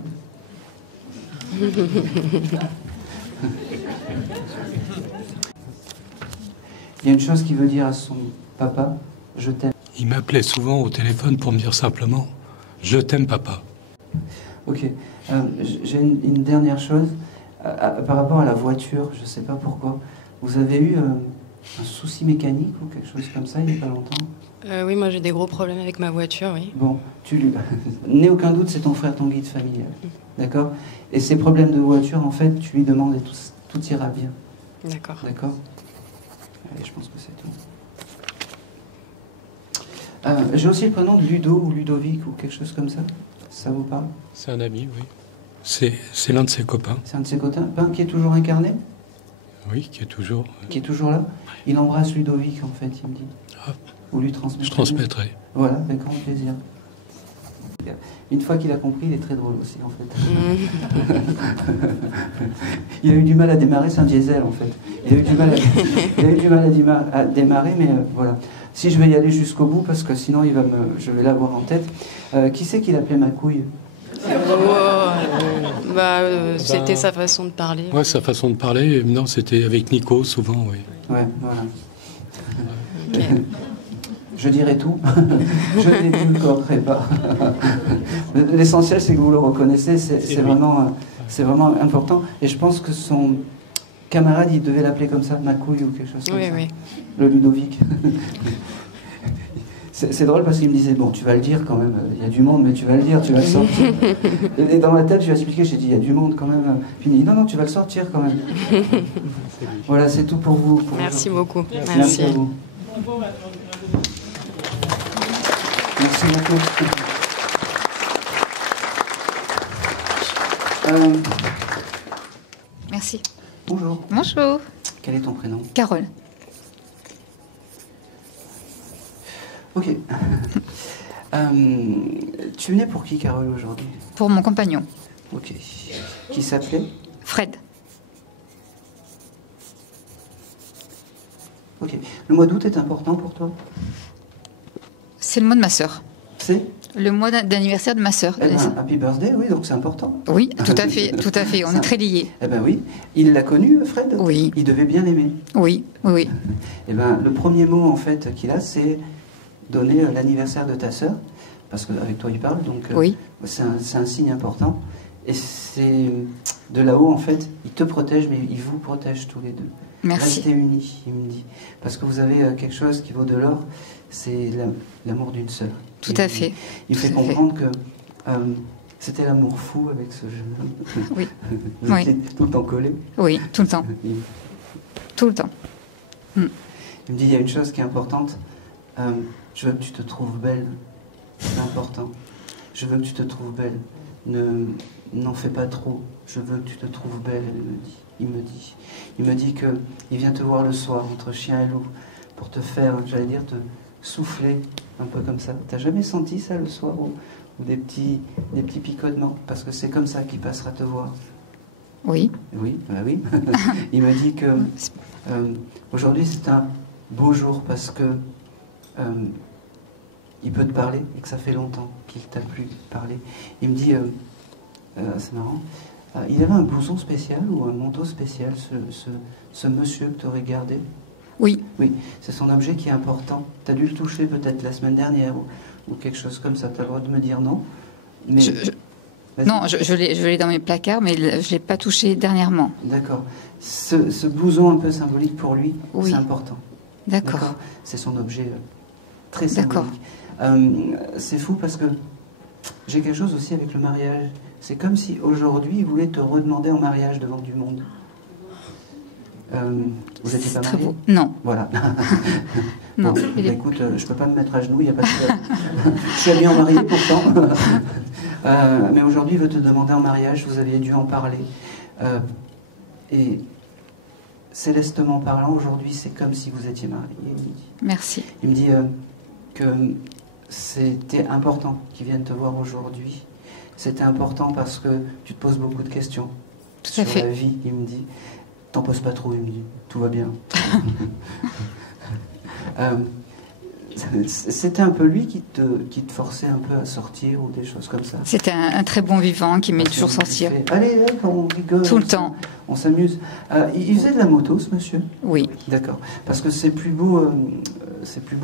Il y a une chose qu'il veut dire à son papa, je t'aime. Il m'appelait souvent au téléphone pour me dire simplement « Je t'aime, papa ». Ok. J'ai une dernière chose. Par rapport à la voiture, je ne sais pas pourquoi. Vous avez eu un souci mécanique ou quelque chose comme ça il n'y a pas longtemps? Oui, moi j'ai des gros problèmes avec ma voiture, oui. Bon, n'aie aucun doute, c'est ton frère, ton guide familial. D'accord? Et ces problèmes de voiture, en fait, tu lui demandes et tout ira bien. D'accord. D'accord? Allez, je pense que c'est tout. J'ai aussi le prénom de Ludo ou Ludovic ou quelque chose comme ça. Ça vous parle? C'est un ami, oui. C'est l'un de ses copains. C'est un de ses copains qui est toujours incarné? Oui, qui est toujours... Qui est toujours là? Il embrasse Ludovic, en fait, il me dit. Ah, Ou lui transmettre. je transmettrai. Voilà, avec grand plaisir. Une fois qu'il a compris, il est très drôle aussi, en fait. Il a eu du mal à démarrer, c'est un diesel, en fait. Il a eu du mal à démarrer, mais voilà. Si je vais y aller jusqu'au bout, parce que sinon je vais l'avoir en tête. Qui c'est qui l'appelait ma couille? C'était sa façon de parler. Ouais, sa façon de parler. Non, c'était avec Nico, souvent, oui. Ouais, voilà. Okay. Je dirais tout. Je n'édulcorerai pas. L'essentiel, c'est que vous le reconnaissez. C'est vraiment important. Et je pense que son camarade, il devait l'appeler comme ça, ma couille ou quelque chose comme ça. Oui. Le Ludovic. C'est drôle parce qu'il me disait, bon, tu vas le dire quand même, il y a du monde, mais tu vas le dire, tu vas le sortir. Et dans ma tête, je lui ai expliqué, j'ai dit, il y a du monde quand même. Puis il me dit, non, tu vas le sortir quand même. Voilà, c'est tout pour vous. Merci beaucoup. Merci à vous. Merci beaucoup. Merci. Bonjour. Bonjour. Quel est ton prénom? Carole. Ok. Tu venais pour qui, Carole, aujourd'hui? Pour mon compagnon. Ok. Qui s'appelait? Fred. Ok. Le mois d'août est important pour toi? C'est le mois de ma sœur. C'est? Le mois d'anniversaire de ma sœur. Eh ben, happy birthday, oui, donc c'est important. Oui, tout à fait, tout à fait. On est très liés. Eh ben oui. Il l'a connu, Fred? Oui. Il devait bien l'aimer. Oui. Eh ben, le premier mot, en fait, qu'il a, c'est donner l'anniversaire de ta sœur, parce qu'avec toi, il parle, donc oui. C'est un signe important. Et c'est de là-haut, en fait, il te protège, mais il vous protège tous les deux. Merci. Restez unis, il me dit. Parce que vous avez quelque chose qui vaut de l'or, c'est l'amour d'une sœur. Tout à fait. Il fait comprendre que c'était l'amour fou avec ce jeune homme. Oui. Vous étiez tout le temps collés. Oui, tout le temps. Tout le temps. Il me dit, il y a une chose qui est importante. Je veux que tu te trouves belle. C'est important. Je veux que tu te trouves belle. N'en fais pas trop. Je veux que tu te trouves belle, il me dit qu'il vient te voir le soir entre chien et loup pour te faire, j'allais dire, te souffler un peu comme ça. T'as jamais senti ça le soir ou des petits picotements? Parce que c'est comme ça qu'il passera te voir. Oui. Oui, bah oui. Il me dit que aujourd'hui c'est un beau jour parce que il peut te parler et que ça fait longtemps qu'il t'a plus parlé. Il me dit, c'est marrant, il avait un blouson spécial ou un manteau spécial, ce monsieur que tu aurais gardé? Oui. Oui, c'est son objet qui est important. Tu as dû le toucher peut-être la semaine dernière ou quelque chose comme ça. Tu as le droit de me dire non. Mais... Non, je l'ai dans mes placards, mais je ne l'ai pas touché dernièrement. D'accord. Ce blouson un peu symbolique pour lui, oui. C'est important. D'accord. C'est son objet très symbolique. C'est fou parce que j'ai quelque chose aussi avec le mariage. C'est comme si aujourd'hui il voulait te redemander en mariage devant du monde. Vous n'étiez pas Très marié? beau. Non. Voilà. Non, Bon, il est- écoute, je ne peux pas me mettre à genoux, il n'y a pas de Je suis bien marié pourtant. Mais aujourd'hui, il veut te demander en mariage, vous aviez dû en parler. Et célestement parlant, aujourd'hui, c'est comme si vous étiez marié. Il me dit, Merci. que c'était important qu'il vienne te voir aujourd'hui. C'était important parce que tu te poses beaucoup de questions Tout sur à fait. la vie. Il me dit, t'en poses pas trop, il me dit, tout va bien. C'était un peu lui qui te forçait un peu à sortir ou des choses comme ça. C'était un très bon vivant qui m'aimait Parce que toujours il sortir. fait, allez, quand on rigole. Tout le temps. On s'amuse. Il faisait de la moto, ce monsieur? Oui. D'accord. Parce que c'est plus beau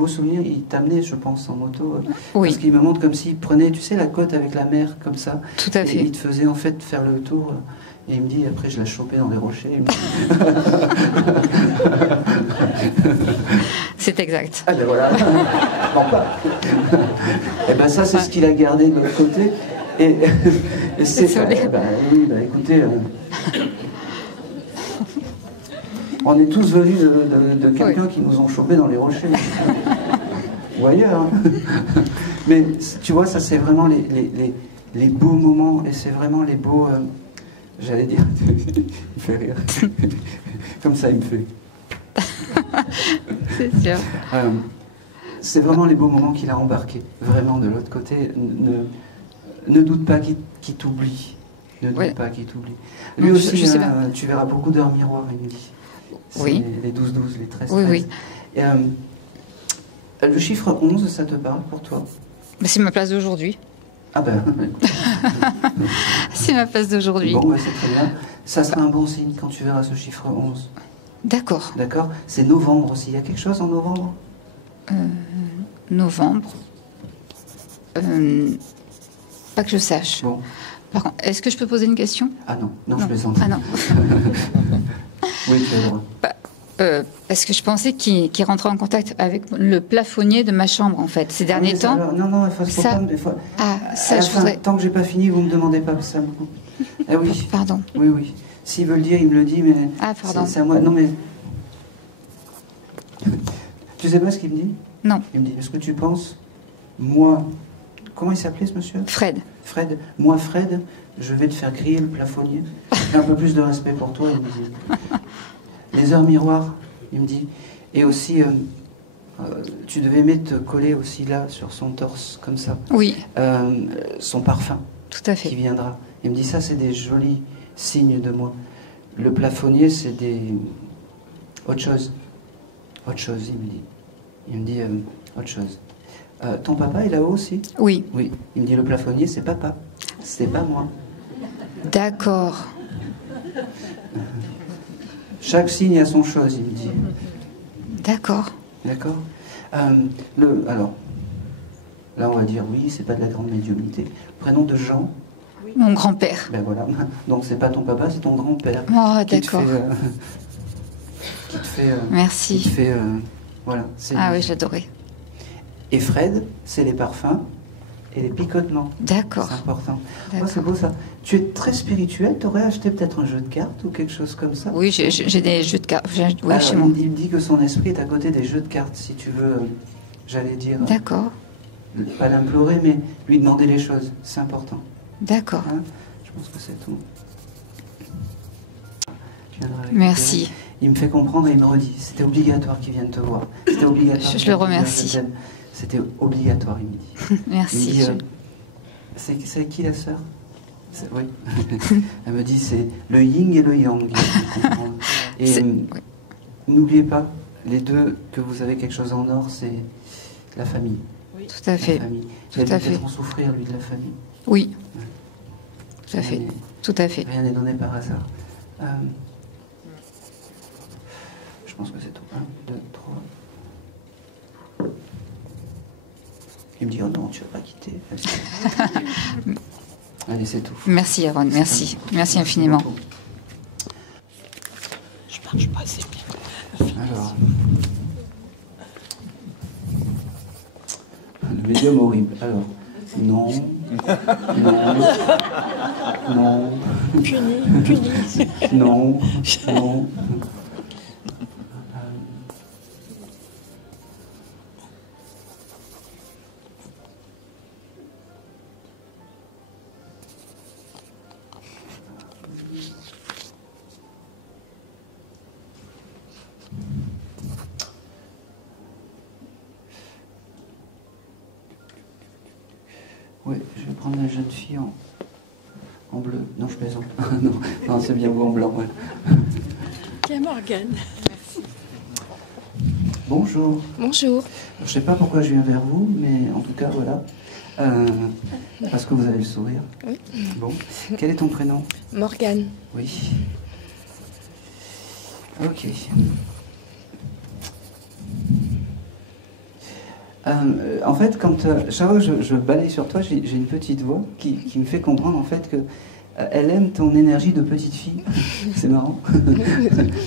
souvenir. Il t'amenait, je pense, en moto. Oui. Parce qu'il me montre comme s'il prenait, tu sais, la côte avec la mer, comme ça. Tout à Et fait. il te faisait en fait faire le tour. Et il me dit, après je la chopais dans les rochers. Il me dit, C'est exact. ah ben voilà. Non pas. Et ben ça, c'est ce qu'il a gardé de l'autre côté. Et c'est. Désolée. Oui, écoutez. On est tous venus de quelqu'un qui nous ont chopés dans les rochers. Ou ailleurs. Hein. Mais tu vois, ça c'est vraiment les beaux moments. Et c'est vraiment les beaux. J'allais dire. Il me fait rire. Comme ça, il me fait. C'est sûr. C'est vraiment les beaux moments qu'il a embarqués. Vraiment de l'autre côté. Ne doute pas qu'il t'oublie. Ne doute Ouais. pas qu'il t'oublie. Lui Non, aussi, je sais bien. tu verras beaucoup d'heures miroirs, il me dit. C'est Oui. Les 12-12, les 13-13. Oui, oui. Et, le chiffre 11, ça te parle pour toi? Mais c'est ma place d'aujourd'hui. Ah ben, C'est ma place d'aujourd'hui. bon, c'est très bien. Ça sera un bon signe quand tu verras ce chiffre 11. D'accord. D'accord? C'est novembre aussi. Il y a quelque chose en novembre? Novembre. Pas que je sache. Bon. Par contre, est-ce que je peux poser une question? Ah non, non, je plaisante. Ah non. Oui, tu as le droit. Parce que je pensais qu'il rentrait en contact avec le plafonnier de ma chambre, en fait, ces derniers Ah oui, ça, temps. alors, non, faut Ça- pas, des fois. Ah, ça, À la je fin, voudrais... tant que j'ai pas fini, vous me demandez pas, ça me coupe. Ah oui, Pardon. oui, oui. S'il veut le dire, il me le dit, mais. Ah, pardon. C'est à moi. Non, mais. Tu sais pas ce qu'il me dit? Non. Il me dit, est-ce que tu penses, moi. Comment il s'appelait ce monsieur? Fred. Fred. Moi, Fred, je vais te faire griller le plafonnier. J'ai un peu plus de respect pour toi, il me dit. Les heures miroirs, il me dit. Et aussi, tu devais aimer te coller aussi là, sur son torse, comme ça. Oui, Son parfum tout à qui fait. viendra. Il me dit, ça, c'est des jolis signes de moi. Le plafonnier, c'est des... autre chose. Autre chose, il me dit. Il me dit, autre chose. Ton papa est là-haut aussi? Oui, Oui. Il me dit, le plafonnier, c'est papa. C'est pas moi. d'accord. Chaque signe a son chose, il me dit. D'accord. D'accord. Alors, là, on va dire, oui, c'est pas de la grande médiumnité. Prénom de Jean, Mon grand-père. ben voilà. Donc, c'est pas ton papa, c'est ton grand-père. Oh, Qui te d'accord. qui te fait... Merci. qui te fait, voilà. c'est Ah lui. oui, j'adorais. Et Fred, c'est les parfums et les picotements. D'accord. C'est important. D'accord. Oh, c'est beau ça. Tu es très spirituel, tu aurais acheté peut-être un jeu de cartes ou quelque chose comme ça? Oui, j'ai des jeux de cartes. Oui, Alors, chez moi. il me dit que son esprit est à côté des jeux de cartes, si tu veux, j'allais dire, D'accord. pas l'implorer, mais lui demander les choses. C'est important. D'accord. Hein, je pense que c'est tout. Tu viendras récupérer. Merci. Il me fait comprendre et il me redit, c'était obligatoire qu'il vienne te voir. C'était obligatoire. Je qu'il le vienne te dire, remercie. je t'aime. C'était obligatoire, il me dit. Il me Merci. dit, c'est qui la sœur? Oui. Elle me dit, c'est le yin et le yang. Et C'est- oui. n'oubliez pas, les deux, que vous avez quelque chose en or, c'est la famille. Tout à La fait. famille. Tout Il a à dû fait. peut-être en souffrir, lui, de la famille. Oui. Tout à fait. Rien n'est- Tout à fait. Rien n'est donné par hasard. Je pense que c'est tout. 1, 2, 3. Il me dit, oh non, tu vas pas quitter. Allez, c'est tout. Merci, Aaron. Merci. Merci infiniment. Je marche pas assez bien. Alors. Le médium horrible. Alors. Non. Non. Non. Puni. Non. Non. je vais prendre la jeune fille en bleu. Non, je plaisante. non, non c'est bien vous en blanc. Ouais. Tiens, Morgane. Bonjour. Bonjour. Je ne sais pas pourquoi je viens vers vous, mais en tout cas, voilà. Parce que vous avez le sourire. Oui. Bon. Quel est ton prénom? Morgane. Oui. Ok. En fait, quand chaque fois que je balaye sur toi, j'ai une petite voix qui me fait comprendre en fait que elle aime ton énergie de petite fille. C'est marrant.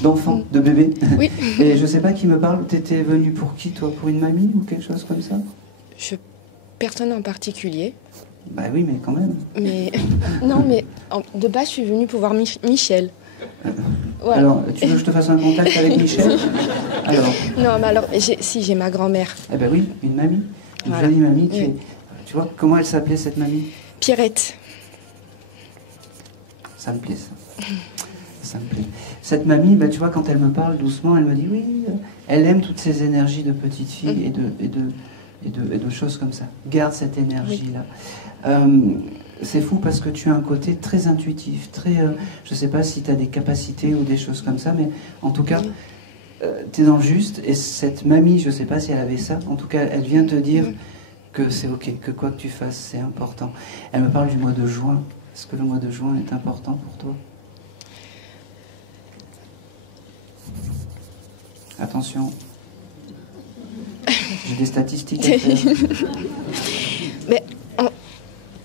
D'enfant, de bébé. Oui. Et je sais pas qui me parle. T'étais venue pour qui, toi? Pour une mamie ou quelque chose comme ça? Personne en particulier. Bah oui, mais quand même. Mais non, mais de base, je suis venue pour voir Michel. Voilà. Alors, tu veux que je te fasse un contact avec Michel? Alors. Non, mais alors, j'ai ma grand-mère. Eh ben oui, une mamie. Une Voilà. jolie mamie. Oui. Tu vois, comment elle s'appelait cette mamie? Pierrette. Ça me plaît, ça. Ça me plaît. Cette mamie, bah, tu vois, quand elle me parle doucement, elle me dit oui, elle aime toutes ces énergies de petite fille et de choses comme ça. Garde cette énergie-là. C'est fou parce que tu as un côté très intuitif, très. Je ne sais pas si tu as des capacités ou des choses comme ça, mais en tout cas, tu es dans le juste. Et cette mamie, je ne sais pas si elle avait ça, en tout cas, elle vient te dire que c'est ok, que quoi que tu fasses, c'est important. Elle me parle du mois de juin. Est-ce que le mois de juin est important pour toi? Attention. J'ai des statistiques à faire. Mais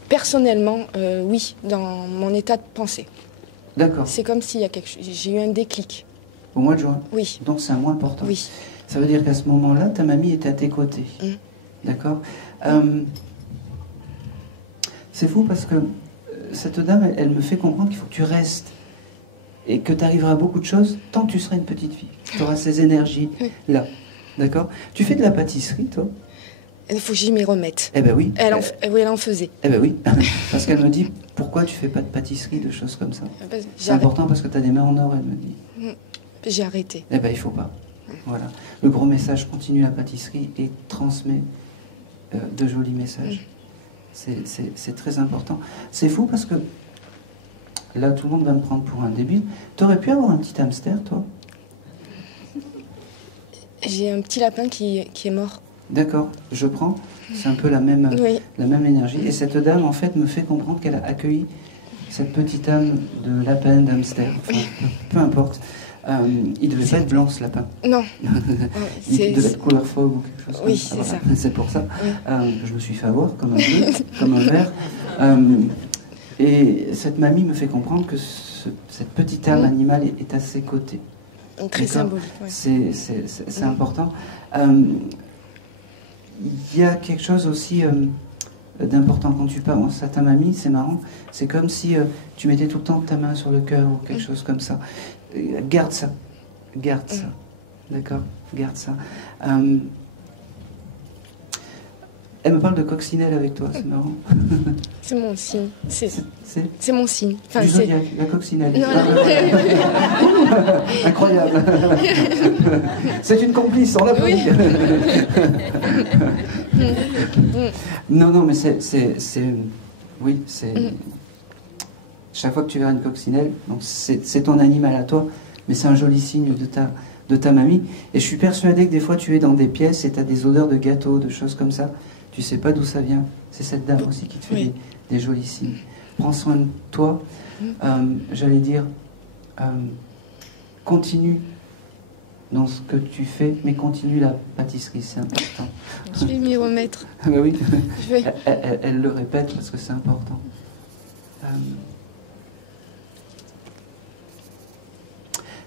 personnellement, oui, dans mon état de pensée. D'accord. C'est comme s'il y a quelque chose. J'ai eu un déclic. Au mois de juin? Oui. Donc c'est un mois important. Oui. Ça veut dire qu'à ce moment-là, ta mamie était à tes côtés. D'accord. C'est fou parce que cette dame, elle me fait comprendre qu'il faut que tu restes et que tu arriveras à beaucoup de choses tant que tu seras une petite fille. Tu auras ces énergies-là. D'accord. Tu fais de la pâtisserie, toi? Il faut que j'y m'y remette. Eh ben oui. Oui, elle en faisait. Eh ben oui. Parce qu'elle me dit, pourquoi tu fais pas de pâtisserie, de choses comme ça? C'est important parce que tu as des mains en or, elle me dit. J'ai arrêté. Eh ben il faut pas. Voilà. Le gros message, continue la pâtisserie et transmet de jolis messages. C'est très important. C'est fou parce que là, tout le monde va me prendre pour un débile. T'aurais pu avoir un petit hamster, toi? J'ai un petit lapin qui est mort. D'accord, je prends. C'est un peu la même énergie. Et cette dame, en fait, me fait comprendre qu'elle a accueilli cette petite âme de lapin, d'hamster. Enfin, peu importe. Il devait pas être blanc, ce lapin. Non. Il devait être couleur fauve ou quelque chose. Oui, c'est ça. C'est pour ça. Je me suis fait avoir comme un bleu, comme un vert. Et cette mamie me fait comprendre que cette petite âme animale est à ses côtés. Très symbolique. Ouais. C'est important. Il y a quelque chose aussi d'important quand tu parles à ta mamie, c'est marrant. C'est comme si tu mettais tout le temps ta main sur le cœur ou quelque chose comme ça. Garde ça. Garde ça. D'accord? Garde ça. Elle me parle de coccinelle avec toi, c'est marrant. C'est mon signe. C'est mon signe. Enfin, du zodiaque, la coccinelle. Non, incroyable. C'est une complice, on l'a pris. Non, mais oui, c'est... Chaque fois que tu verras une coccinelle, donc c'est ton animal à toi, mais c'est un joli signe de ta mamie. Et je suis persuadé que des fois tu es dans des pièces et tu as des odeurs de gâteaux, de choses comme ça. Tu sais pas d'où ça vient. C'est cette dame aussi qui te fait des jolis signes. Prends soin de toi. J'allais dire, continue dans ce que tu fais, mais continue la pâtisserie, c'est important. Je vais m'y remettre. Ah bah oui. Je vais. Elle le répète parce que c'est important.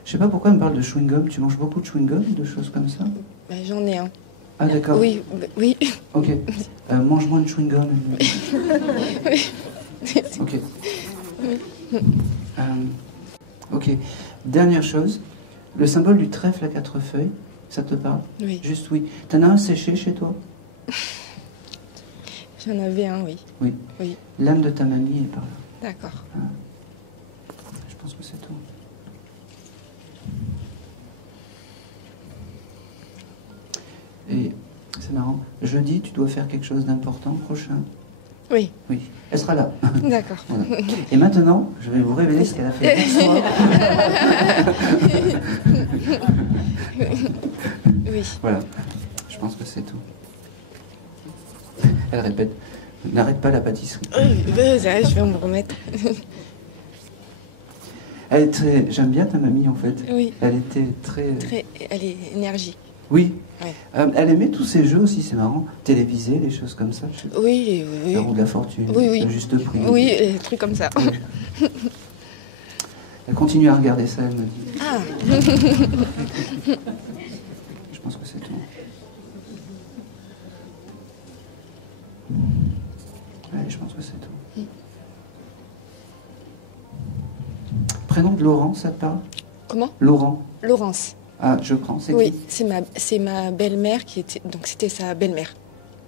Je sais pas pourquoi elle me parle de chewing-gum. Tu manges beaucoup de chewing-gum, de choses comme ça? Ben, j'en ai un. Ah d'accord. Oui, oui. Ok. Mange moins de chewing-gum. Oui. Ok. Ok. Dernière chose. Le symbole du trèfle à 4 feuilles, ça te parle? Oui. Juste oui. T'en as un séché chez toi? J'en avais un, oui. Oui. Oui. L'âme de ta mamie est par là. D'accord. Je pense que c'est tout. Et c'est marrant. Jeudi, tu dois faire quelque chose d'important prochain. Oui. Oui, elle sera là. D'accord. Voilà. Et maintenant, je vais vous révéler ce qu'elle a fait hier soir. Oui. Voilà, je pense que c'est tout. Elle répète, n'arrête pas la pâtisserie. Je vais me remettre. Elle est très... J'aime bien ta mamie en fait. Oui. Elle était très... Elle est énergie. Oui. Ouais. Elle aimait tous ces jeux aussi, c'est marrant. Télévisés, les choses comme ça. Oui, oui. La roue de la fortune, Oui. le juste prix. Oui, des trucs comme ça. Oui. Elle continue à regarder ça, elle me dit. Ah. Je pense que c'est tout. Oui, je pense que c'est tout. Prénom de Laurent, ça te parle? Comment? Laurent. Laurence. Ah, je prends, c'est Oui, qui? c'est ma belle-mère qui était... Donc c'était sa belle-mère.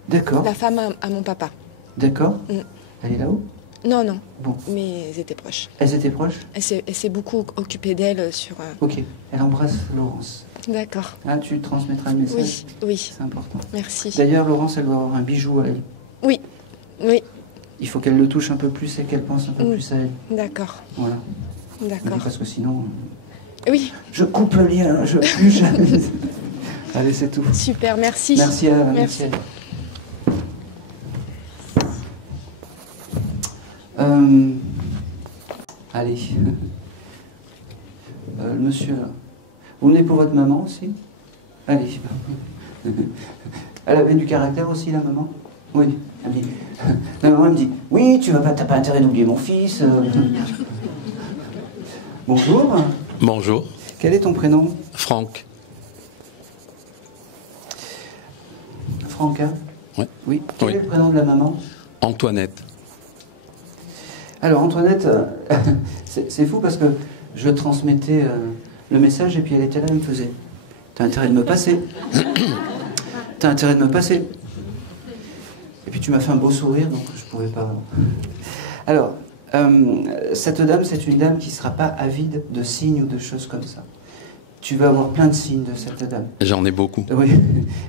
D'accord. La femme à mon papa. D'accord. Mm. Elle est là-haut? Non, non. Bon. Mais elles étaient proches. Elles étaient proches? Elle s'est beaucoup occupée d'elle sur... Ok. Elle embrasse Laurence. D'accord. Ah, tu transmettras le message? Oui. C'est important. Merci. D'ailleurs, Laurence, elle doit avoir un bijou à elle. Oui. Oui. Il faut qu'elle le touche un peu plus et qu'elle pense un peu plus à elle. D'accord. Voilà. D'accord. Parce que sinon... Oui. Je coupe le lien, je plus jamais. Allez, c'est tout. Super, merci. Merci à Merci. Allez. Le monsieur, là. Vous venez pour votre maman aussi? Allez. Elle avait du caractère aussi, la maman? Oui. Elle me dit... La maman me dit, oui, t'as pas intérêt d'oublier mon fils. Bonjour. Bonjour. Quel est ton prénom? Franck. Franck, hein? Oui. Oui. Quel est le prénom de la maman? Antoinette. Alors Antoinette, c'est fou parce que je transmettais le message et puis elle était là, elle me faisait « T'as intérêt de me passer. T'as intérêt de me passer. » Et puis tu m'as fait un beau sourire, donc je pouvais pas... Alors, cette dame, c'est une dame qui ne sera pas avide de signes ou de choses comme ça. Tu vas avoir plein de signes de cette dame. J'en ai beaucoup. Oui,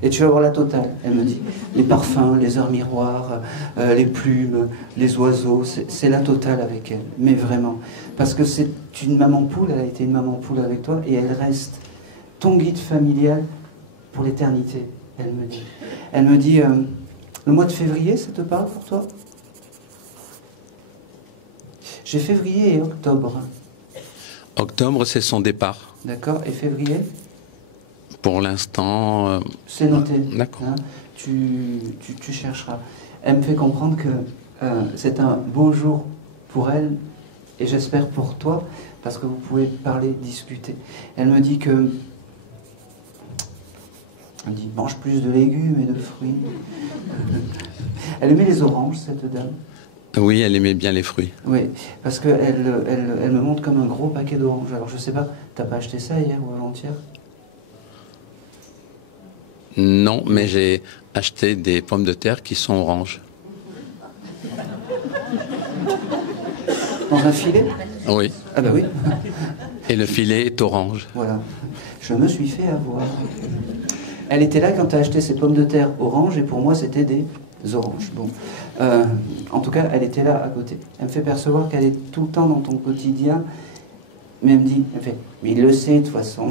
et tu vas avoir la totale, elle me dit. Les parfums, les heures miroirs, les plumes, les oiseaux, c'est la totale avec elle, mais vraiment. Parce que c'est une maman poule, elle a été une maman poule avec toi, et elle reste ton guide familial pour l'éternité, elle me dit. Elle me dit, le mois de février, ça te parle pour toi? J'ai février et octobre. Octobre, c'est son départ. D'accord, et février? Pour l'instant... C'est noté. D'accord. Hein, tu chercheras. Elle me fait comprendre que c'est un beau jour pour elle, et j'espère pour toi, parce que vous pouvez parler, discuter. Elle me dit que... Elle me dit, mange plus de légumes et de fruits. Elle aimait les oranges, cette dame. Oui, elle aimait bien les fruits. Oui, parce qu'elle elle me montre comme un gros paquet d'oranges. Alors je sais pas, t'as pas acheté ça hier ou avant-hier? Non, mais j'ai acheté des pommes de terre qui sont oranges. Dans un filet? Oui. Ah bah oui. Et le filet est orange. Voilà. Je me suis fait avoir. Elle était là quand tu as acheté ces pommes de terre oranges et pour moi c'était des oranges. Bon. En tout cas, elle était là à côté. Elle me fait percevoir qu'elle est tout le temps dans ton quotidien. Mais elle me dit, elle fait, mais il le sait de toute façon.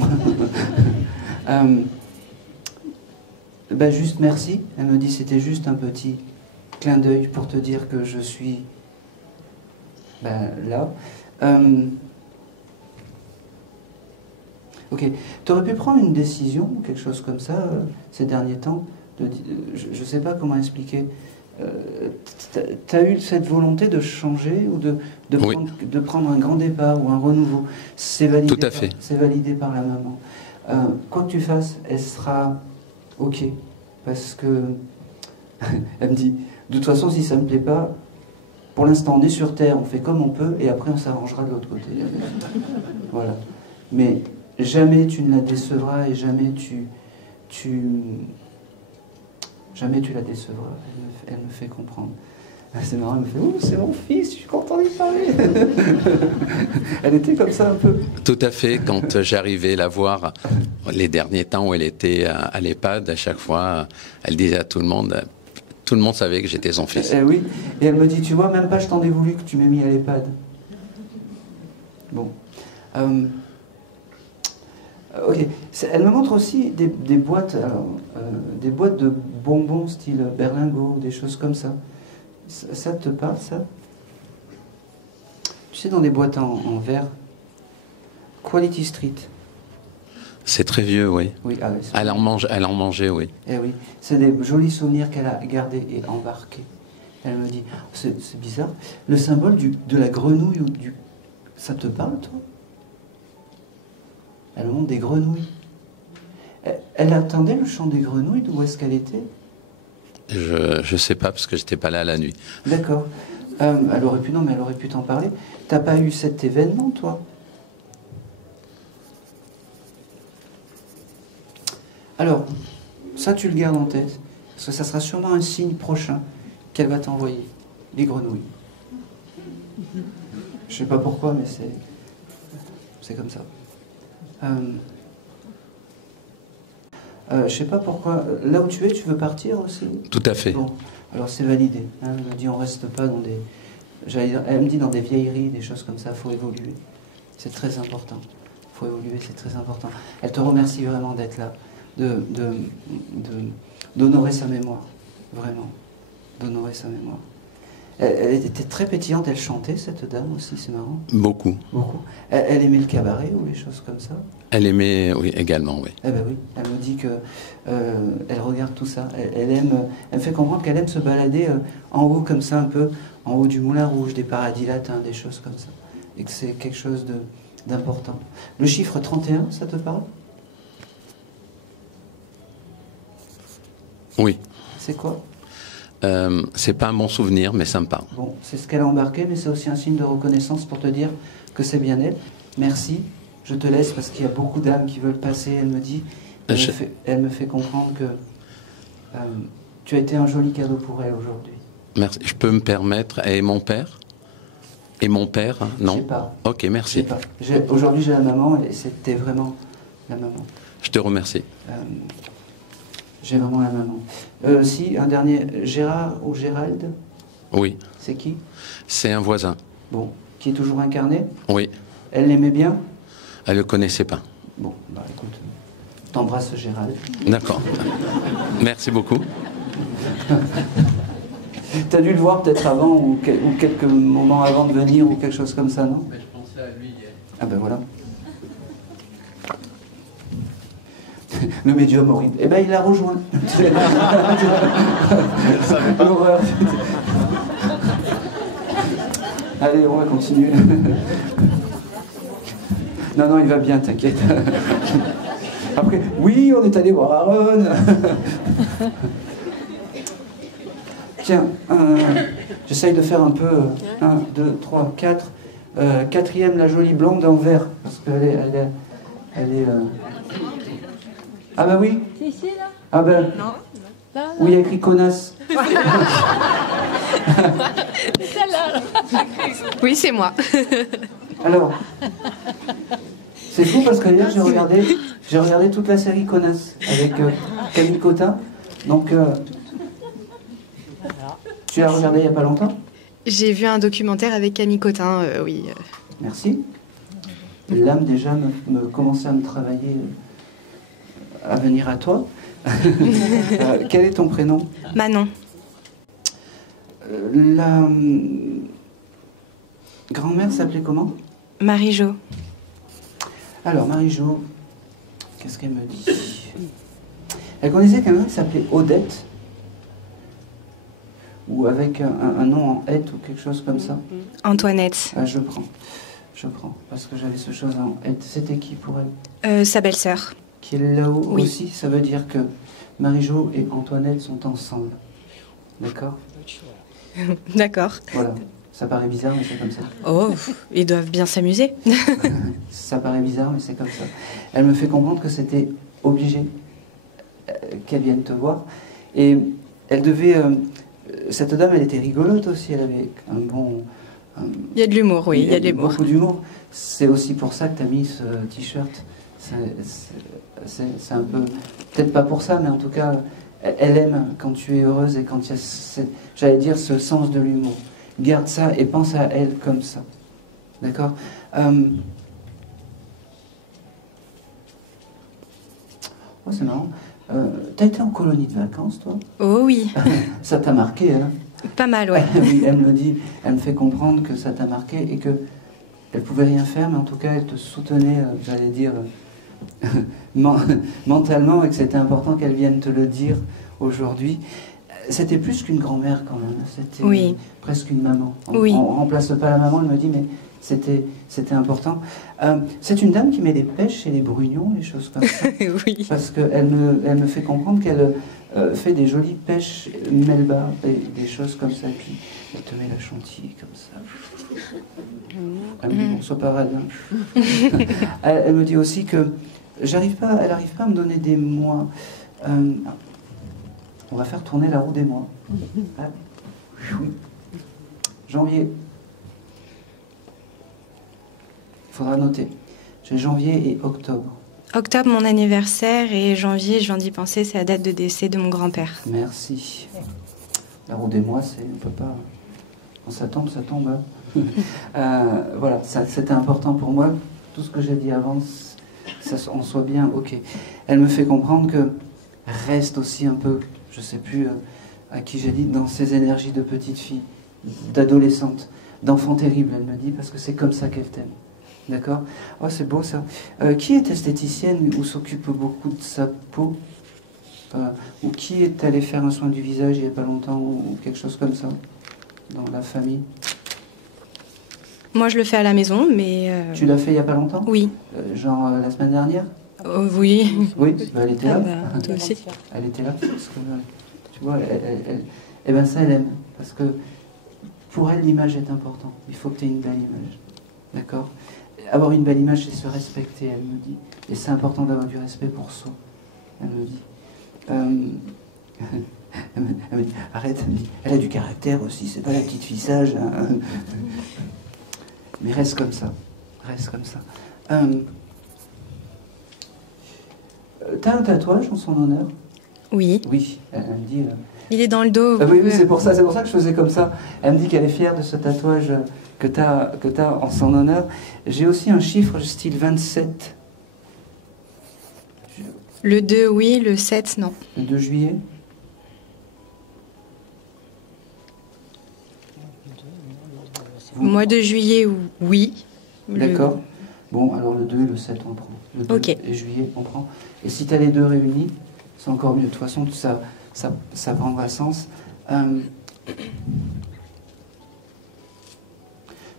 Ben juste merci. Elle me dit, c'était juste un petit clin d'œil pour te dire que je suis là. Ok. Tu aurais pu prendre une décision ou quelque chose comme ça ces derniers temps je ne sais pas comment expliquer. Tu as eu cette volonté de changer ou Oui. de prendre un grand départ ou un renouveau. C'est validé. Tout à fait. C'est validé par la maman. Quoi que tu fasses, elle sera ok. Parce que elle me dit, de toute façon, si ça ne me plaît pas, pour l'instant, on est sur Terre, on fait comme on peut, et après, on s'arrangera de l'autre côté. Voilà. Mais jamais tu ne la décevras et jamais jamais tu la décevras. Elle me fait comprendre. C'est marrant, elle me fait « Oh, c'est mon fils, je suis content d'y parler !» Elle était comme ça un peu. Tout à fait. Quand j'arrivais la voir les derniers temps où elle était à l'EHPAD, à chaque fois, elle disait à tout le monde Tout le monde savait que j'étais son fils. Oui, et elle me dit, tu vois, même pas je t'en ai voulu que tu m'aies mis à l'EHPAD. Bon. Ok. Elle me montre aussi des boîtes, des boîtes de bonbons style berlingot, des choses comme ça. Ça te parle, ça? Tu sais, dans des boîtes en verre. Quality Street. C'est très vieux, oui. Oui, ah ouais, elle en mangeait, oui. Eh oui, c'est des jolis souvenirs qu'elle a gardés et embarqués. Elle me dit, c'est bizarre, le symbole de la grenouille, ça te parle, toi? Elle montre des grenouilles. Elle attendait le chant des grenouilles, d'où est-ce qu'elle était? Je sais pas, parce que j'étais pas là la nuit. D'accord. Elle aurait pu, non, mais elle aurait pu t'en parler. T'as pas eu cet événement, toi? Alors, ça tu le gardes en tête, parce que ça sera sûrement un signe prochain qu'elle va t'envoyer, les grenouilles. Je sais pas pourquoi, mais c'est comme ça. Je sais pas pourquoi. Là où tu es, tu veux partir aussi? Tout à fait. Bon, alors c'est validé. Hein, elle me dit on reste pas dans des... Elle me dit dans des vieilleries, des choses comme ça, il faut évoluer. C'est très important. Il faut évoluer, c'est très important. Elle te remercie vraiment d'être là. D'honorer sa mémoire, vraiment, d'honorer sa mémoire. Elle était très pétillante, elle chantait, cette dame aussi, c'est marrant. Beaucoup. Beaucoup. Elle aimait le cabaret ou les choses comme ça? Elle aimait, oui, également, oui. Eh ben oui, elle me dit que elle regarde tout ça. Elle me fait comprendre qu'elle aime se balader en haut comme ça, un peu, en haut du Moulin Rouge, des paradis latins, des choses comme ça. Et que c'est quelque chose d'important. Le chiffre 31, ça te parle? Oui. C'est quoi? C'est pas un bon souvenir, mais ça me parle. Bon, c'est ce qu'elle a embarqué, mais c'est aussi un signe de reconnaissance pour te dire que c'est bien elle. Merci, je te laisse parce qu'il y a beaucoup d'âmes qui veulent passer. Elle me dit, elle me fait comprendre que tu as été un joli cadeau pour elle aujourd'hui. Merci. Je peux me permettre, et mon père? Et mon père, hein, non? Je sais pas. Ok, merci. Je sais pas. Aujourd'hui j'ai la maman et c'était vraiment la maman. Je te remercie. J'ai vraiment la maman. Si, un dernier, Gérard ou Gérald? Oui. C'est qui? C'est un voisin. Bon, qui est toujours incarné? Oui. Elle l'aimait bien? Elle ne le connaissait pas. Bon, bah écoute, t'embrasses Gérald. D'accord. Merci beaucoup. T'as dû le voir peut-être avant ou quelques moments avant de venir ou quelque chose comme ça, non? Mais je pensais à lui hier. Ah ben voilà. Le médium horrible. Eh ben il l'a rejoint. L'horreur. Allez, on va continuer. Non, il va bien, t'inquiète. Après, oui, on est allé voir Aaron. Tiens, j'essaye de faire un peu 1, 2, 3, 4. Quatrième, la jolie blonde en vert. Parce qu'elle est Ah bah oui. C'est ici, là? Ah ben. Non. Là, là. Oui, il y a écrit connasse. Celle-là. Oui, c'est moi. Alors, c'est fou parce que hier j'ai regardé toute la série Connasse avec Camille Cotin. Donc, tu l'as regardé il n'y a pas longtemps? J'ai vu un documentaire avec Camille Cotin, oui. Merci. L'âme déjà me commençait à me travailler, à venir à toi. Quel est ton prénom? Manon. La grand-mère s'appelait comment? Marie-Jo. Alors, Marie-Jo, qu'est-ce qu'elle me dit? Elle connaissait quelqu'un qui s'appelait Odette, ou avec un nom en hête ou quelque chose comme ça. Antoinette. Ah, je prends, parce que j'avais ce chose en hête. C'était qui pour elle? Sa belle-sœur. Qui est là-haut Oui. aussi, ça veut dire que Marie-Jo et Antoinette sont ensemble. D'accord? D'accord. Voilà. Ça paraît bizarre, mais c'est comme ça. Oh, ils doivent bien s'amuser. Ça paraît bizarre, mais c'est comme ça. Elle me fait comprendre que c'était obligé qu'elle vienne te voir. Et elle devait... cette dame, elle était rigolote aussi. Elle avait un bon... Il y a de l'humour, oui, il y a de l'humour. Beaucoup d'humour. C'est aussi pour ça que tu as mis ce t-shirt. C'est un peu... Peut-être pas pour ça, mais en tout cas, Elle aime quand tu es heureuse et quand il y a, j'allais dire, ce sens de l'humour. Garde ça et pense à elle comme ça. D'accord? Oh, c'est marrant. T'as été en colonie de vacances, toi? Oh oui. Ça t'a marqué, hein? Pas mal, ouais. Oui, elle me le dit. Elle me fait comprendre que ça t'a marqué et que elle pouvait rien faire, mais en tout cas, elle te soutenait, j'allais dire, mentalement, et que c'était important qu'elle vienne te le dire aujourd'hui. C'était plus qu'une grand-mère quand même. C'était presque une maman. On remplace pas la maman, elle me dit, mais c'était important. C'est une dame qui met des pêches et des brugnons, les choses comme ça. Oui. Parce qu'elle me fait comprendre qu'elle fait des jolies pêches melba, des choses comme ça. Et puis elle te met la chantilly comme ça. Elle me dit, bon, sois pas rade, hein. Elle me dit aussi que elle n'arrive pas à me donner des mois. On va faire tourner la roue des mois. Ah, oui. Janvier. Il faudra noter. J'ai janvier et octobre. Octobre, mon anniversaire, et janvier, je viens d'y penser, c'est la date de décès de mon grand-père. Merci. La roue des mois, on peut pas... Quand ça tombe, ça tombe. Hein. Voilà, c'était important pour moi. Tout ce que j'ai dit avant, on soit bien OK. Elle me fait comprendre que reste aussi un peu, je sais plus à qui j'ai dit, dans ces énergies de petite fille, d'adolescente, d'enfant terrible, elle me dit, parce que c'est comme ça qu'elle t'aime. D'accord? Oh, c'est beau ça. Qui est esthéticienne ou s'occupe beaucoup de sa peau? Ou qui est allé faire un soin du visage il n'y a pas longtemps ou quelque chose comme ça dans la famille? Moi, je le fais à la maison, mais... Tu l'as fait il n'y a pas longtemps? Oui. Genre la semaine dernière? Oui. Oui, elle était là. Toi aussi. Elle était là parce que, tu vois, et ben ça, elle aime. Parce que pour elle, l'image est importante. Il faut que tu aies une belle image. D'accord? Avoir une belle image, c'est se respecter, elle me dit. Et c'est important d'avoir du respect pour soi. Elle me dit. Elle me dit, arrête, elle me dit, elle a du caractère aussi, c'est pas la petite fille sage. Hein. Mais reste comme ça. Reste comme ça. T'as un tatouage en son honneur? Oui. Oui, elle me dit... Il est dans le dos. oui, c'est pour ça que je faisais comme ça. Elle me dit qu'elle est fière de ce tatouage que t'as en son honneur. J'ai aussi un chiffre style 27. Le 2, oui, le 7, non. Le 2 juillet. Mois de juillet, oui. D'accord. Bon, alors le 2 et le 7, on prend. Le 2 et juillet, on prend. Et si tu as les deux réunis, c'est encore mieux. De toute façon, ça prendra sens.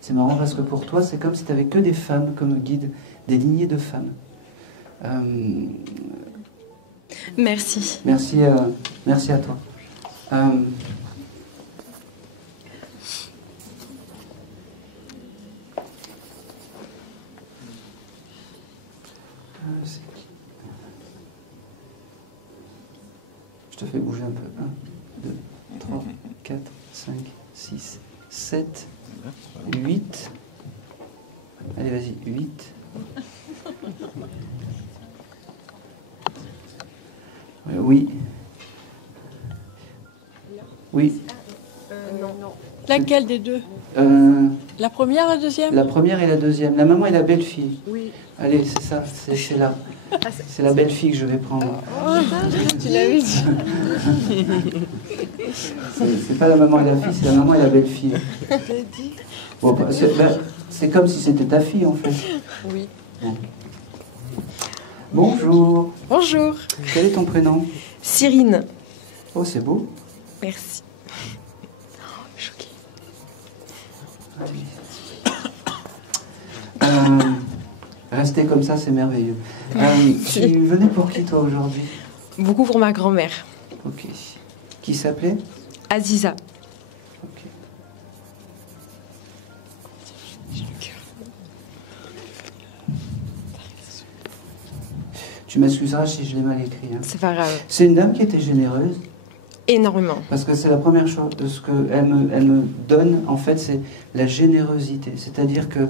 C'est marrant parce que pour toi, c'est comme si tu n'avais que des femmes comme guide, des lignées de femmes. Merci. Merci à toi. Je te fais bouger un peu. 1, 2, 3, 4, 5, 6, 7, 8. Allez, vas-y, 8. Oui. Oui. Non. Laquelle des deux? La première, la deuxième? La première et la deuxième. La maman et la belle-fille. Oui. Allez, c'est ça, c'est là. C'est la belle-fille que je vais prendre. Oh, tu l'avais dit. C'est pas la maman et la fille, c'est la maman et la belle-fille. Bon, c'est comme si c'était ta fille, en fait. Oui. Bon. Bonjour. Bonjour. Quel est ton prénom? Cyrine. Oh, c'est beau. Merci. Rester comme ça, c'est merveilleux. Tu venais pour qui, toi, aujourd'hui? Beaucoup pour ma grand-mère. Ok. Qui s'appelait? Aziza. Ok. Tu m'excuseras si je l'ai mal écrit. Hein. C'est pas grave. C'est une dame qui était généreuse. Énormément. Parce que c'est la première chose de ce qu'elle me donne, en fait, c'est la générosité. C'est-à-dire que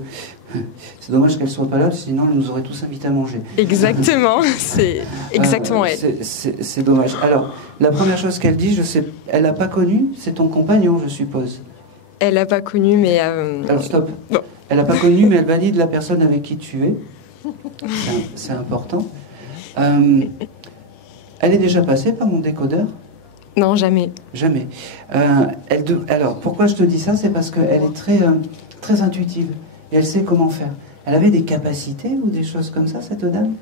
c'est dommage qu'elle ne soit pas là, sinon elle nous aurait tous invités à manger. Exactement, c'est exactement elle. C'est dommage. Alors, la première chose qu'elle dit, je sais, elle n'a pas connu, c'est ton compagnon, je suppose. Elle n'a pas connu, mais... Alors, stop. Bon. Elle n'a pas connu, mais elle valide la personne avec qui tu es. C'est important. Elle est déjà passée par mon décodeur? Non, jamais. Jamais. Alors, pourquoi je te dis ça? C'est parce qu'elle est très intuitive et elle sait comment faire. Elle avait des capacités ou des choses comme ça, cette dame?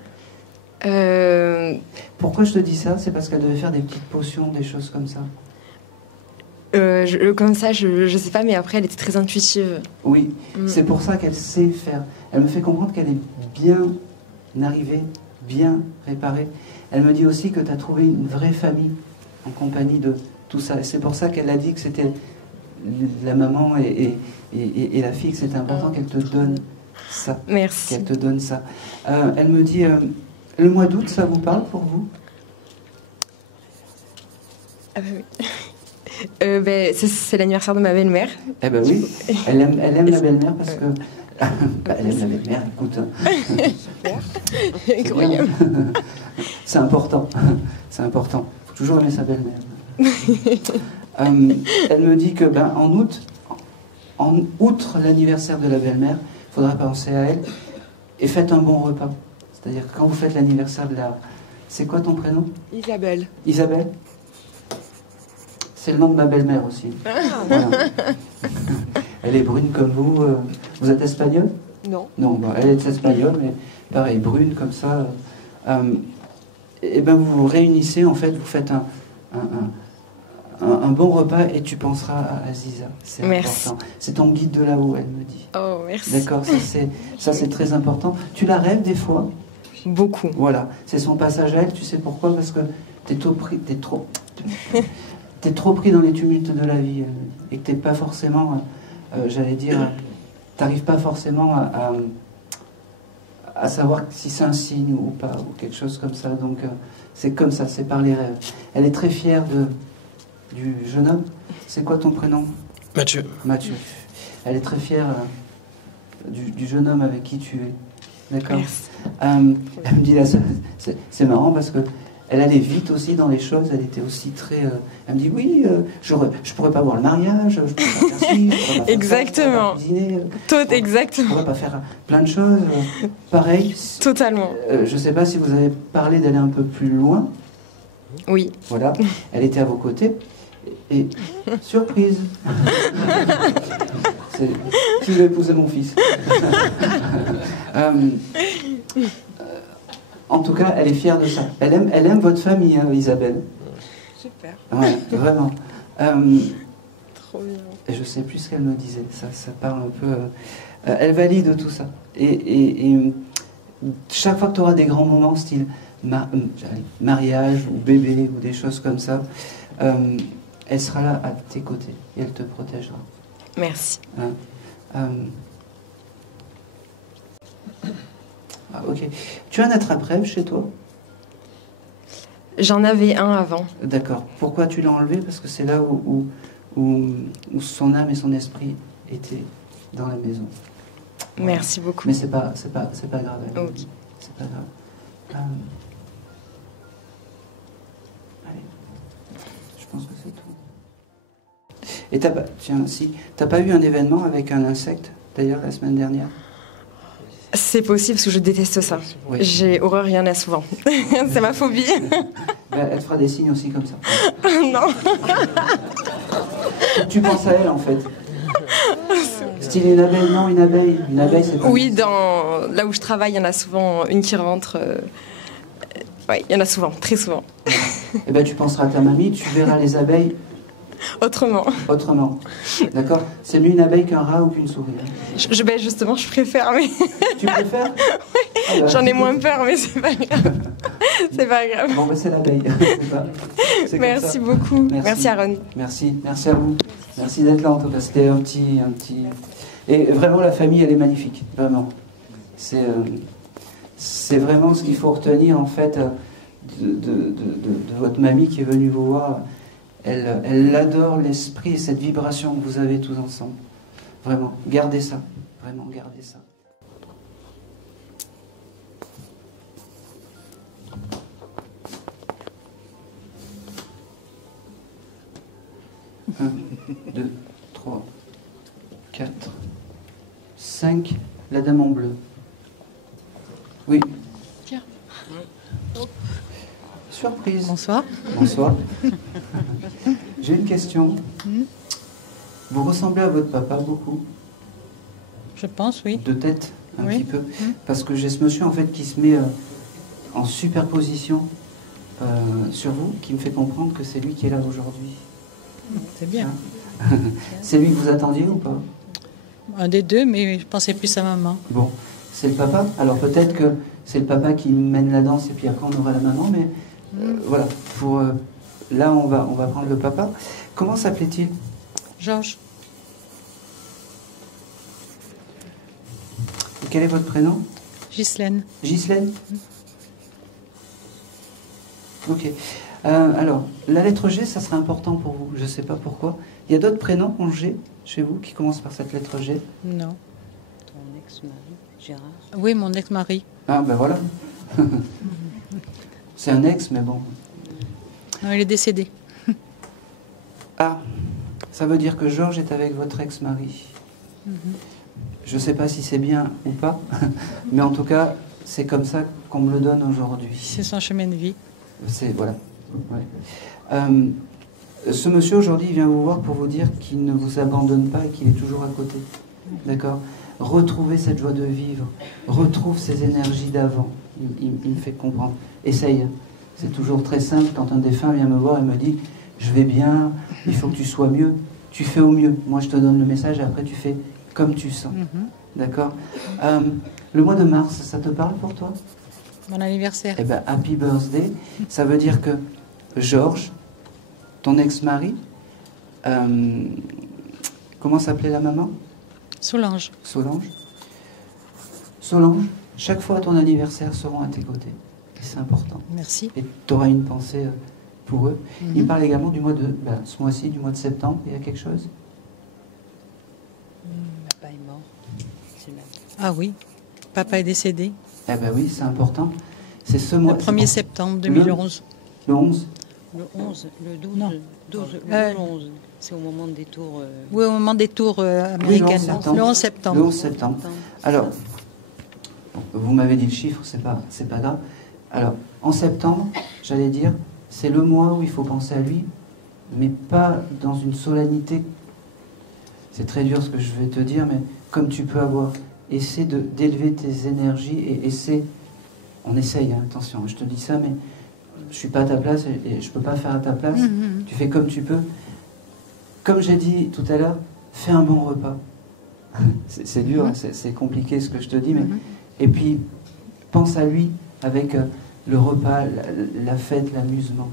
Pourquoi je te dis ça? C'est parce qu'elle devait faire des petites potions, des choses comme ça. Comme ça, je sais pas, mais après, elle était très intuitive. Oui, c'est pour ça qu'elle sait faire. Elle me fait comprendre qu'elle est bien arrivée, bien réparée. Elle me dit aussi que tu as trouvé une vraie famille en compagnie de tout ça. C'est pour ça qu'elle a dit que c'était la maman et la fille, que c'était important qu'elle te donne ça. Merci. Qu'elle te donne ça. Elle me dit, le mois d'août, ça vous parle pour vous? Ah bah oui. C'est l'anniversaire de ma belle-mère. Eh ben oui, elle aime la belle-mère parce que... elle aime la belle-mère, écoute. Super. Incroyable. C'est important. C'est important. Il faut toujours aimer sa belle-mère. Elle me dit que outre l'anniversaire de la belle-mère, il faudra penser à elle et faites un bon repas. C'est-à-dire que quand vous faites l'anniversaire de la... C'est quoi ton prénom? Isabelle. Isabelle? C'est le nom de ma belle-mère aussi. Voilà. Elle est brune comme vous. Vous êtes espagnole? Non. Non, bon, elle est espagnole, mais pareil, brune comme ça. Et ben vous vous réunissez, en fait, vous faites un bon repas et tu penseras à Aziza. C'est important. C'est ton guide de là-haut, elle me dit. Oh, merci. D'accord, ça c'est très important. Tu la rêves des fois? Beaucoup. Voilà, c'est son passage à elle. Tu sais pourquoi? Parce que t'es trop pris dans les tumultes de la vie et que t'es pas forcément, j'allais dire, t'arrives pas forcément à savoir si c'est un signe ou pas, ou quelque chose comme ça. Donc c'est comme ça, c'est par les rêves. Elle est très fière du jeune homme. C'est quoi ton prénom? Mathieu. Mathieu. Elle est très fière du jeune homme avec qui tu es. D'accord. Elle me dit là, c'est marrant parce que elle allait vite aussi dans les choses, elle était aussi très... elle me dit, oui, je pourrais pas voir le mariage, je pourrais pas faire ci, je pourrais pas faire exactement. Ça, je pourrais pas cuisiner, exactement. je pourrais pas faire plein de choses. Pareil. Totalement. Je sais pas si vous avez parlé d'aller un peu plus loin. Oui. Voilà, elle était à vos côtés. Et surprise. Qui veut épouser mon fils? En tout cas, elle est fière de ça. Elle aime votre famille, hein, Isabelle. Super. Ouais, vraiment. Trop bien. Et je sais plus ce qu'elle me disait. Ça parle un peu... elle valide tout ça. Et chaque fois que tu auras des grands moments, style mariage ou bébé ou des choses comme ça, elle sera là à tes côtés et elle te protégera. Merci. Ok. Tu as un attrape-rêve chez toi? J'en avais un avant. D'accord. Pourquoi tu l'as enlevé? Parce que c'est là où son âme et son esprit étaient dans la maison. Voilà. Merci beaucoup. Mais c'est pas grave. Ok. C'est pas grave. Allez. Je pense que c'est tout. Et t'as pas eu un événement avec un insecte, d'ailleurs, la semaine dernière? C'est possible parce que je déteste ça. Oui. J'ai horreur, il y en a souvent. C'est ma phobie. Elle te fera des signes aussi comme ça. Non. Tu penses à elle en fait. Style une abeille, non, une abeille. Une abeille, c'est pas... Oui, là où je travaille, il y en a souvent une qui rentre. Oui, il y en a souvent, très souvent. Eh ben, tu penseras à ta mamie, tu verras les abeilles autrement. D'accord? C'est mieux une abeille qu'un rat ou qu'une souris. Justement, je préfère. Mais... Tu préfères? Oui, j'en ai moins peur, mais c'est pas grave. C'est pas grave. Bon, ben, c'est l'abeille. Merci beaucoup. Merci Aaron. Merci à vous. Merci d'être là en tout cas. C'était un petit... Et vraiment, la famille, elle est magnifique. Vraiment. C'est vraiment ce qu'il faut retenir en fait de votre mamie qui est venue vous voir. Elle adore l'esprit et cette vibration que vous avez tous ensemble. Vraiment, gardez ça. Vraiment, gardez ça. Un, 2, 3, 4, 5. La dame en bleu. Oui. Tiens. Surprise. Bonsoir. Bonsoir. J'ai une question. Vous ressemblez à votre papa beaucoup? Je pense, oui. De tête, un petit peu. Parce que j'ai ce monsieur, en fait, qui se met en superposition sur vous, qui me fait comprendre que c'est lui qui est là aujourd'hui. C'est bien. Hein? C'est lui que vous attendiez ou pas? Un des deux, mais je pensais plus à maman. Bon, c'est le papa. Alors peut-être que c'est le papa qui mène la danse et puis après on aura la maman, mais voilà. Pour là, on va prendre le papa. Comment s'appelait-il? Georges. Et quel est votre prénom? Ghislaine. Ghislaine? Ok. Alors, la lettre G, ça serait important pour vous. Je ne sais pas pourquoi. Il y a d'autres prénoms en G chez vous qui commencent par cette lettre G? Non. Ton ex-mari, Gérard? Oui, mon ex-mari. Ah, ben voilà. C'est un ex, mais bon. Non, il est décédé. Ah, ça veut dire que Georges est avec votre ex-mari. Je ne sais pas si c'est bien ou pas, mais en tout cas, c'est comme ça qu'on me le donne aujourd'hui. C'est son chemin de vie. C'est, voilà. Ouais. Ce monsieur aujourd'hui vient vous voir pour vous dire qu'il ne vous abandonne pas et qu'il est toujours à côté. D'accord? Retrouvez cette joie de vivre, retrouve ces énergies d'avant. Il me fait comprendre. Essaye. C'est toujours très simple quand un défunt vient me voir et me dit « Je vais bien, il faut que tu sois mieux ». Tu fais au mieux. Moi, je te donne le message et après, tu fais comme tu sens. D'accord? Le mois de mars, ça te parle pour toi? Mon anniversaire. Eh bien, happy birthday. Ça veut dire que Georges, ton ex-mari, comment s'appelait la maman? Solange. Solange. Solange, chaque fois à ton anniversaire seront à tes côtés. C'est important. Merci. Et tu auras une pensée pour eux. Il parle également du mois de, ce mois-ci, du mois de septembre. Il y a quelque chose? Papa est mort. Ah oui, papa est décédé. Eh bien oui, c'est important. C'est ce mois. Le 1er septembre 2011. Le 11? Le 11, le 12. Non. 12, le 11. C'est au moment des tours. Oui, au moment des tours américaines. Oui, le 11 septembre. Le 11 septembre. Alors, vous m'avez dit le chiffre, c'est pas grave. Alors, en septembre, j'allais dire, c'est le mois où il faut penser à lui, mais pas dans une solennité. C'est très dur ce que je vais te dire, mais comme tu peux avoir, essaie d'élever tes énergies et essaie. On essaye, hein, attention, je te dis ça, mais je suis pas à ta place et je peux pas faire à ta place. Tu fais comme tu peux. Comme j'ai dit tout à l'heure, fais un bon repas. C'est dur, hein, c'est compliqué ce que je te dis, mais et puis pense à lui avec le repas, la fête, l'amusement.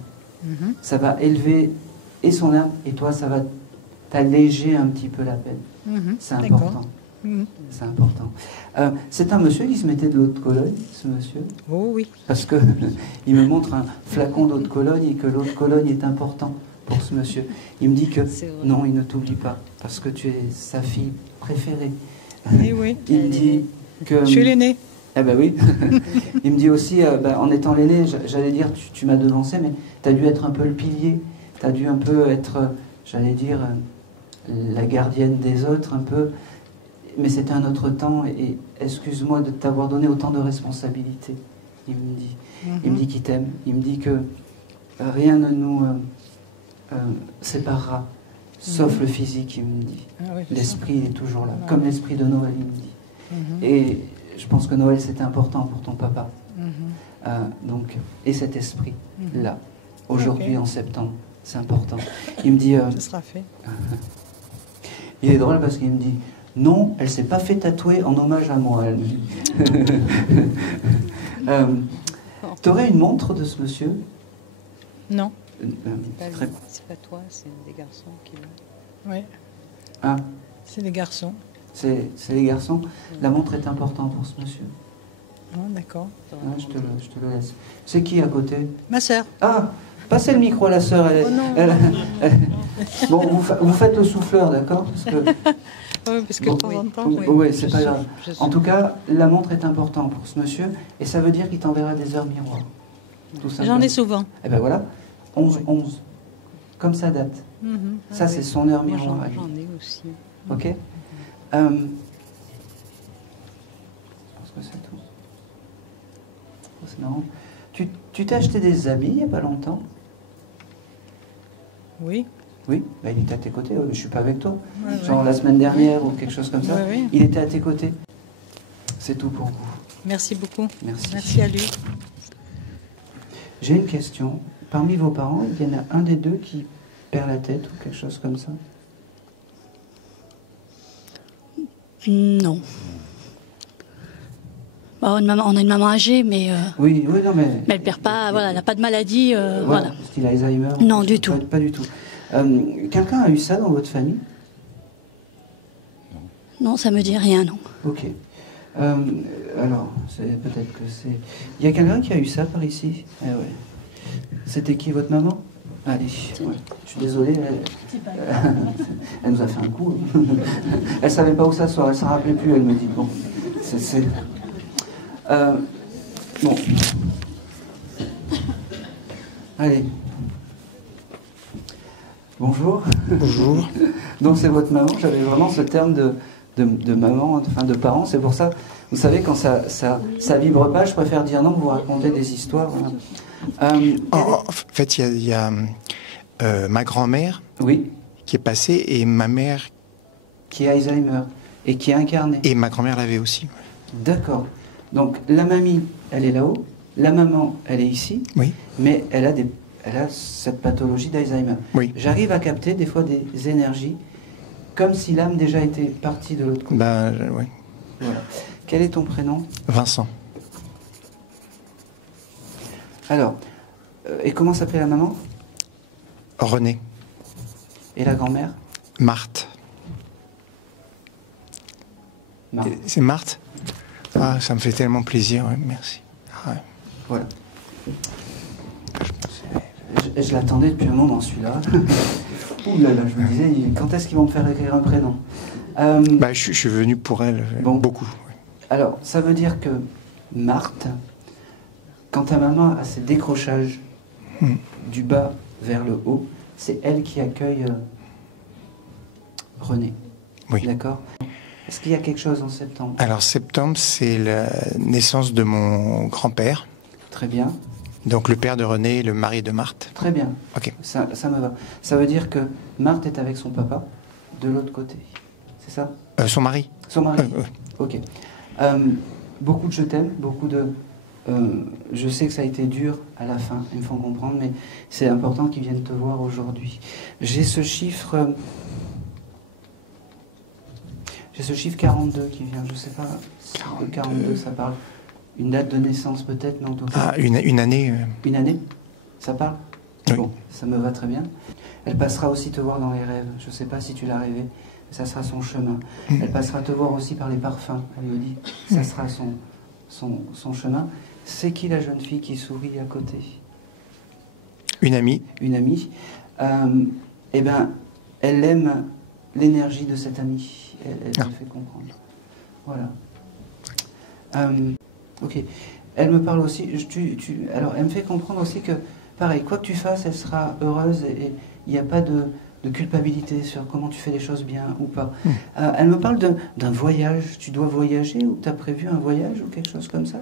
Ça va élever et son âme et toi, ça va t'alléger un petit peu la peine. C'est important. C'est important. C'est un monsieur qui se mettait de l'eau de Cologne, ce monsieur? Oh oui. Parce que il me montre un flacon d'eau de Cologne et que l'eau de Cologne est important pour ce monsieur. Il me dit que non, il ne t'oublie pas parce que tu es sa fille préférée. Et oui. Il me dit que... Je suis l'aîné. Eh ben oui. Il me dit aussi, en étant l'aîné, j'allais dire, tu m'as devancé, mais tu as dû être un peu le pilier. Tu as dû un peu être, j'allais dire, la gardienne des autres, un peu. Mais c'était un autre temps, et excuse-moi de t'avoir donné autant de responsabilités. Il me dit, il me dit qu'il t'aime. Il me dit que rien ne nous séparera, sauf le physique, il me dit. Ah oui, l'esprit est toujours là, comme l'esprit de Noël, il me dit. Et je pense que Noël, c'était important pour ton papa. Donc, et cet esprit-là, aujourd'hui, en septembre, c'est important. Il me dit... Ça sera fait. Il est drôle parce qu'il me dit... Non, elle ne s'est pas fait tatouer en hommage à moi. Tu aurais une montre de ce monsieur? Non. C'est pas toi, c'est des garçons qui l'ont. Oui. Ah. C'est des garçons. C'est les garçons. La montre est importante pour ce monsieur. Oh, d'accord. Non, je te le laisse. C'est qui à côté? Ma sœur. Ah, passez le micro à la sœur. Bon, vous faites le souffleur, d'accord? Parce que... Oui, parce que de temps en temps... Oui, c'est pas grave. En tout cas, la montre est importante pour ce monsieur, et ça veut dire qu'il t'enverra des heures miroirs. J'en ai souvent. Eh ben voilà, 11. Comme ça date. Ça, c'est son heure miroir. J'en ai aussi. Ok. Je pense que c'est tout. C'est marrant. Tu t'es acheté des habits il n'y a pas longtemps? Oui. Oui, bah, il était à tes côtés. Je ne suis pas avec toi. Genre la semaine dernière ou quelque chose comme ça. Il était à tes côtés. C'est tout pour vous. Merci beaucoup. Merci à lui. J'ai une question. Parmi vos parents, il y en a un des deux qui perd la tête ou quelque chose comme ça? Non. Bah, on a une maman âgée, mais... Oui, non, mais... Mais elle ne perd pas, voilà, elle n'a pas de maladie, voilà. Style Alzheimer? Non, du tout. Pas du tout. Quelqu'un a eu ça dans votre famille? Non, ça me dit rien, non. Ok. Alors, peut-être que c'est... Il y a quelqu'un qui a eu ça par ici? Eh ouais. C'était qui, votre maman? Allez, ouais. Je suis désolé, elle nous a fait un coup. Elle savait pas où s'asseoir, elle s'en rappelait plus, elle me dit. Bon, bon. Allez. Bonjour. Bonjour. Donc c'est votre maman, j'avais vraiment ce terme de maman, enfin de parents, c'est pour ça, vous savez, quand ça vibre pas, je préfère dire non, vous racontez des histoires. Voilà. En fait, il y a ma grand-mère qui est passée et ma mère... Qui est Alzheimer et qui est incarnée. Et ma grand-mère l'avait aussi. D'accord. Donc la mamie, elle est là-haut, la maman, elle est ici, mais elle a cette pathologie d'Alzheimer. Oui. J'arrive à capter des fois des énergies comme si l'âme déjà était partie de l'autre côté. Oui. Voilà. Quel est ton prénom? Vincent. Alors, et comment s'appelait la maman? René. Et la grand-mère? Marthe. C'est Marthe? Ah, ça me fait tellement plaisir, merci. Ouais. Voilà. Je l'attendais depuis un moment, celui-là. Ouh là là, je me disais, quand est-ce qu'ils vont me faire écrire un prénom? Je suis venu pour elle, beaucoup. Alors, ça veut dire que Marthe, quand ta maman a ces décrochages du bas vers le haut, c'est elle qui accueille René. Oui. D'accord? Est-ce qu'il y a quelque chose en septembre? Alors, septembre, c'est la naissance de mon grand-père. Très bien. Donc, le père de René, le mari de Marthe. Très bien. Ok. Ça me va. Ça veut dire que Marthe est avec son papa de l'autre côté. C'est ça? Son mari. Son mari. Ok. Beaucoup de je t'aime, beaucoup de... je sais que ça a été dur à la fin, ils me font comprendre, mais c'est important qu'ils viennent te voir aujourd'hui. J'ai ce chiffre 42 qui vient, je sais pas si 42 ça parle. Une date de naissance peut-être, non? Une année. Une année? Ça parle? Oui. Bon, ça me va très bien. Elle passera aussi te voir dans les rêves. Je ne sais pas si tu l'as rêvé, ça sera son chemin. Elle passera te voir aussi par les parfums, elle me dit. Ça sera son chemin. C'est qui la jeune fille qui sourit à côté? Une amie. Une amie. Eh bien, elle aime l'énergie de cette amie. Elle me fait comprendre. Voilà. Ok. Elle me parle aussi... alors, elle me fait comprendre aussi que, pareil, quoi que tu fasses, elle sera heureuse et il n'y a pas de culpabilité sur comment tu fais les choses bien ou pas. Elle me parle d'un voyage. Tu dois voyager ou tu as prévu un voyage ou quelque chose comme ça?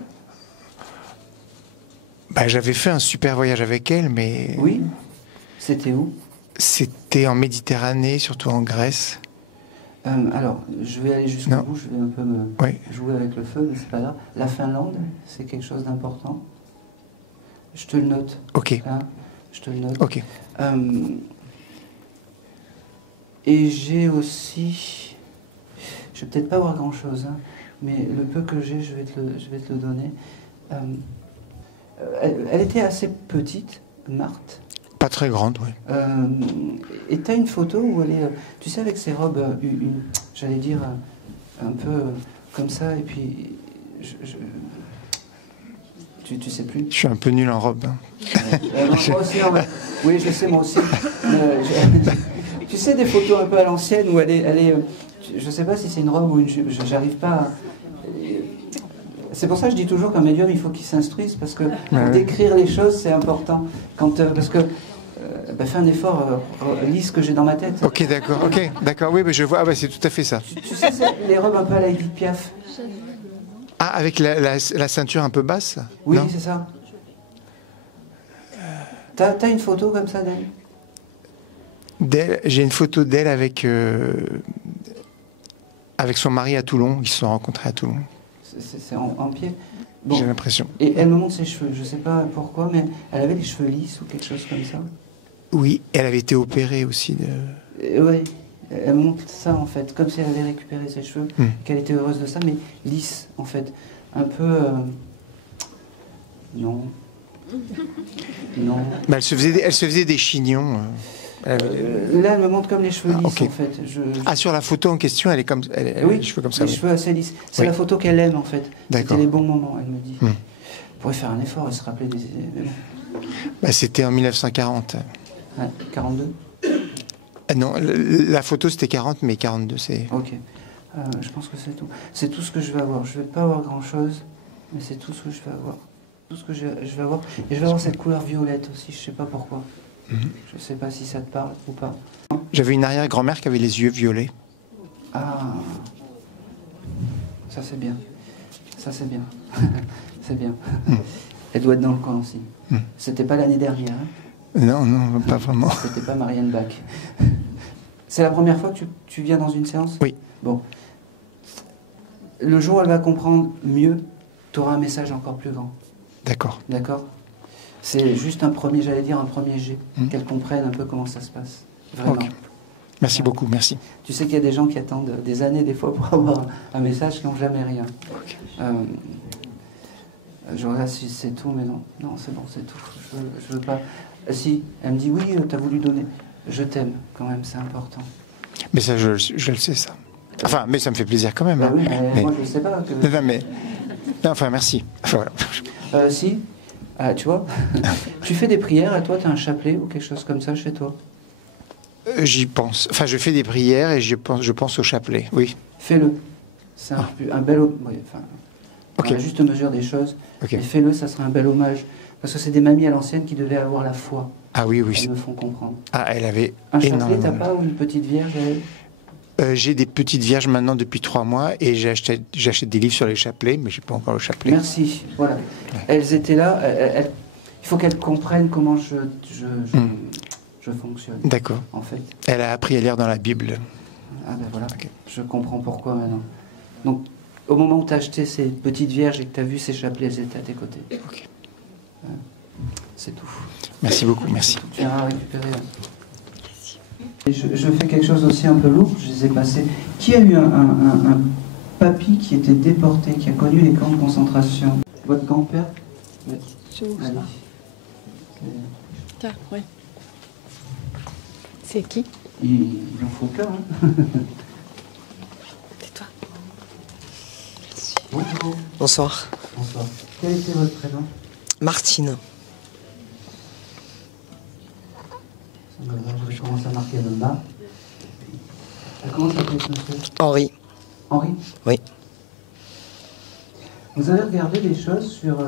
J'avais fait un super voyage avec elle, mais... Oui. C'était où? C'était en Méditerranée, surtout en Grèce. Alors, je vais aller jusqu'au bout, je vais un peu me jouer avec le feu, mais c'est pas grave. La Finlande, c'est quelque chose d'important. Je te le note. Ok. Hein, je te le note. Ok. Et j'ai aussi... Je vais peut-être pas avoir grand-chose, hein, mais le peu que j'ai, je vais te le donner. Elle était assez petite, Marthe. Pas très grande, oui. Et tu as une photo où elle est, tu sais, avec ses robes, j'allais dire, un peu comme ça, et puis, Tu sais plus? Je suis un peu nul en robe. Hein. Moi aussi, oui, je sais, moi aussi. Tu sais, des photos un peu à l'ancienne où elle est je sais pas si c'est une robe ou une jupe, j'arrive pas à... C'est pour ça que je dis toujours qu'un médium, il faut qu'il s'instruise, parce que pour décrire les choses, c'est important. Parce que fais un effort, lis ce que j'ai dans ma tête. Ok, d'accord, oui, mais je vois, ah, bah, c'est tout à fait ça. Tu sais, les robes un peu à la Edith Piaf. Ah, avec la ceinture un peu basse? Oui, c'est ça. T'as une photo comme ça d'elle? J'ai une photo d'elle avec son mari à Toulon. Ils se sont rencontrés à Toulon. C'est en pied? Bon. J'ai l'impression. Et elle me montre ses cheveux. Je ne sais pas pourquoi, mais elle avait les cheveux lisses ou quelque chose comme ça. Oui, elle avait été opérée aussi. Oui, elle me montre ça en fait, comme si elle avait récupéré ses cheveux, qu'elle était heureuse de ça, mais lisse en fait. Un peu... Non. Non. Bah, elle se faisait des chignons. Là, elle me montre comme les cheveux lisses, en fait. Ah, sur la photo en question, elle est comme... Elle oui, a les cheveux comme ça. Les cheveux assez lisses. C'est la photo qu'elle aime, en fait. C'était les bons moments, elle me dit. Elle pourrait faire un effort et se rappeler des... Bah, c'était en 1940. Ouais, 42 Non, la photo, c'était 40, mais 42, c'est... Ok. Je pense que c'est tout. C'est tout ce que je vais avoir. Je ne vais pas avoir grand-chose, mais c'est tout ce que je vais avoir. Tout ce que je vais avoir. Et je vais avoir cette couleur violette aussi, je ne sais pas pourquoi. Je ne sais pas si ça te parle ou pas. J'avais une arrière-grand-mère qui avait les yeux violets. Ah, ça c'est bien. Ça c'est bien. C'est bien. Elle doit être dans le coin aussi. C'était pas l'année dernière. Hein? Non, pas vraiment. C'était pas Marianne Bach. C'est la première fois que tu viens dans une séance? Oui. Bon. Le jour où elle va comprendre mieux, tu auras un message encore plus grand. D'accord. D'accord? C'est juste un premier jet, qu'elle comprenne un peu comment ça se passe. Vraiment. Okay. Merci beaucoup, merci. Tu sais qu'il y a des gens qui attendent des années, des fois, pour avoir un message qui n'ont jamais rien. Okay. Je regarde si c'est tout, mais non. Non, c'est bon, c'est tout. Je veux pas... Si, elle me dit, oui, t'as voulu donner. Je t'aime, quand même, c'est important. Mais ça, je le sais, ça. Enfin, mais ça me fait plaisir quand même. Bah hein. oui, mais moi, je ne sais pas. Que... Non, enfin, merci. Voilà. Si, tu vois, tu fais des prières, et toi, tu as un chapelet ou quelque chose comme ça chez toi? J'y pense. Enfin, je fais des prières et je pense au chapelet, oui. Fais-le. C'est un bel... Oui, enfin, la juste mesure des choses. Okay. Et fais-le, ça sera un bel hommage. Parce que c'est des mamies à l'ancienne qui devaient avoir la foi. Ah oui. Elles me font comprendre. Ah, elle avait un chapelet, t'as pas, ou une petite vierge j'ai des petites vierges maintenant depuis 3 mois et j'achète des livres sur les chapelets, mais j'ai pas encore le chapelet. Merci. Voilà. Elles étaient là. Il faut qu'elles comprennent comment je fonctionne. D'accord. En fait. Elle a appris à lire dans la Bible. Ah ben voilà. Okay. Je comprends pourquoi maintenant. Donc, au moment où tu as acheté ces petites vierges et que tu as vu ces chapelets, elles étaient à tes côtés. Okay. C'est tout. Merci beaucoup, merci. Tu iras récupérer. Et je fais quelque chose aussi un peu lourd, je les ai passés. Qui a eu un papy qui était déporté, qui a connu les camps de concentration? Votre grand-père? Oui. Oui. C'est qui? Il en faut plein. Hein. C'est toi. Bonjour. Bonsoir. Bonsoir. Quel était votre prénom? Martine. Je commence à marquer le bas. Comment s'appelle ce monsieur? Henri. Henri? Oui. Vous avez regardé des choses sur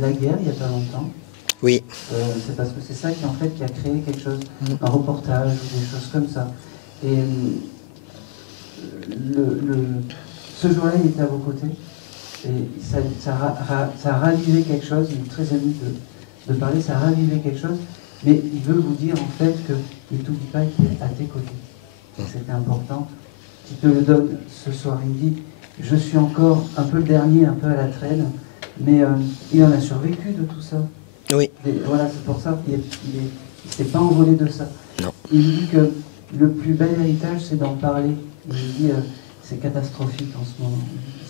la guerre il n'y a pas longtemps? Oui. C'est parce que c'est ça qui a créé quelque chose, un reportage ou des choses comme ça. Et ce jour-là, il était à vos côtés. Et ça a ravivé quelque chose. Il est très ému de parler. Ça a ravivé quelque chose. Mais il veut vous dire en fait qu'il ne t'oublie pas qu'il est à tes côtés. C'était important. Il te le donne ce soir. Il me dit, je suis encore un peu le dernier, un peu à la traîne, mais il en a survécu de tout ça. Oui. Et voilà, c'est pour ça qu'il ne s'est pas envolé de ça. Non. Il me dit que le plus bel héritage, c'est d'en parler. Il me dit, c'est catastrophique en ce moment.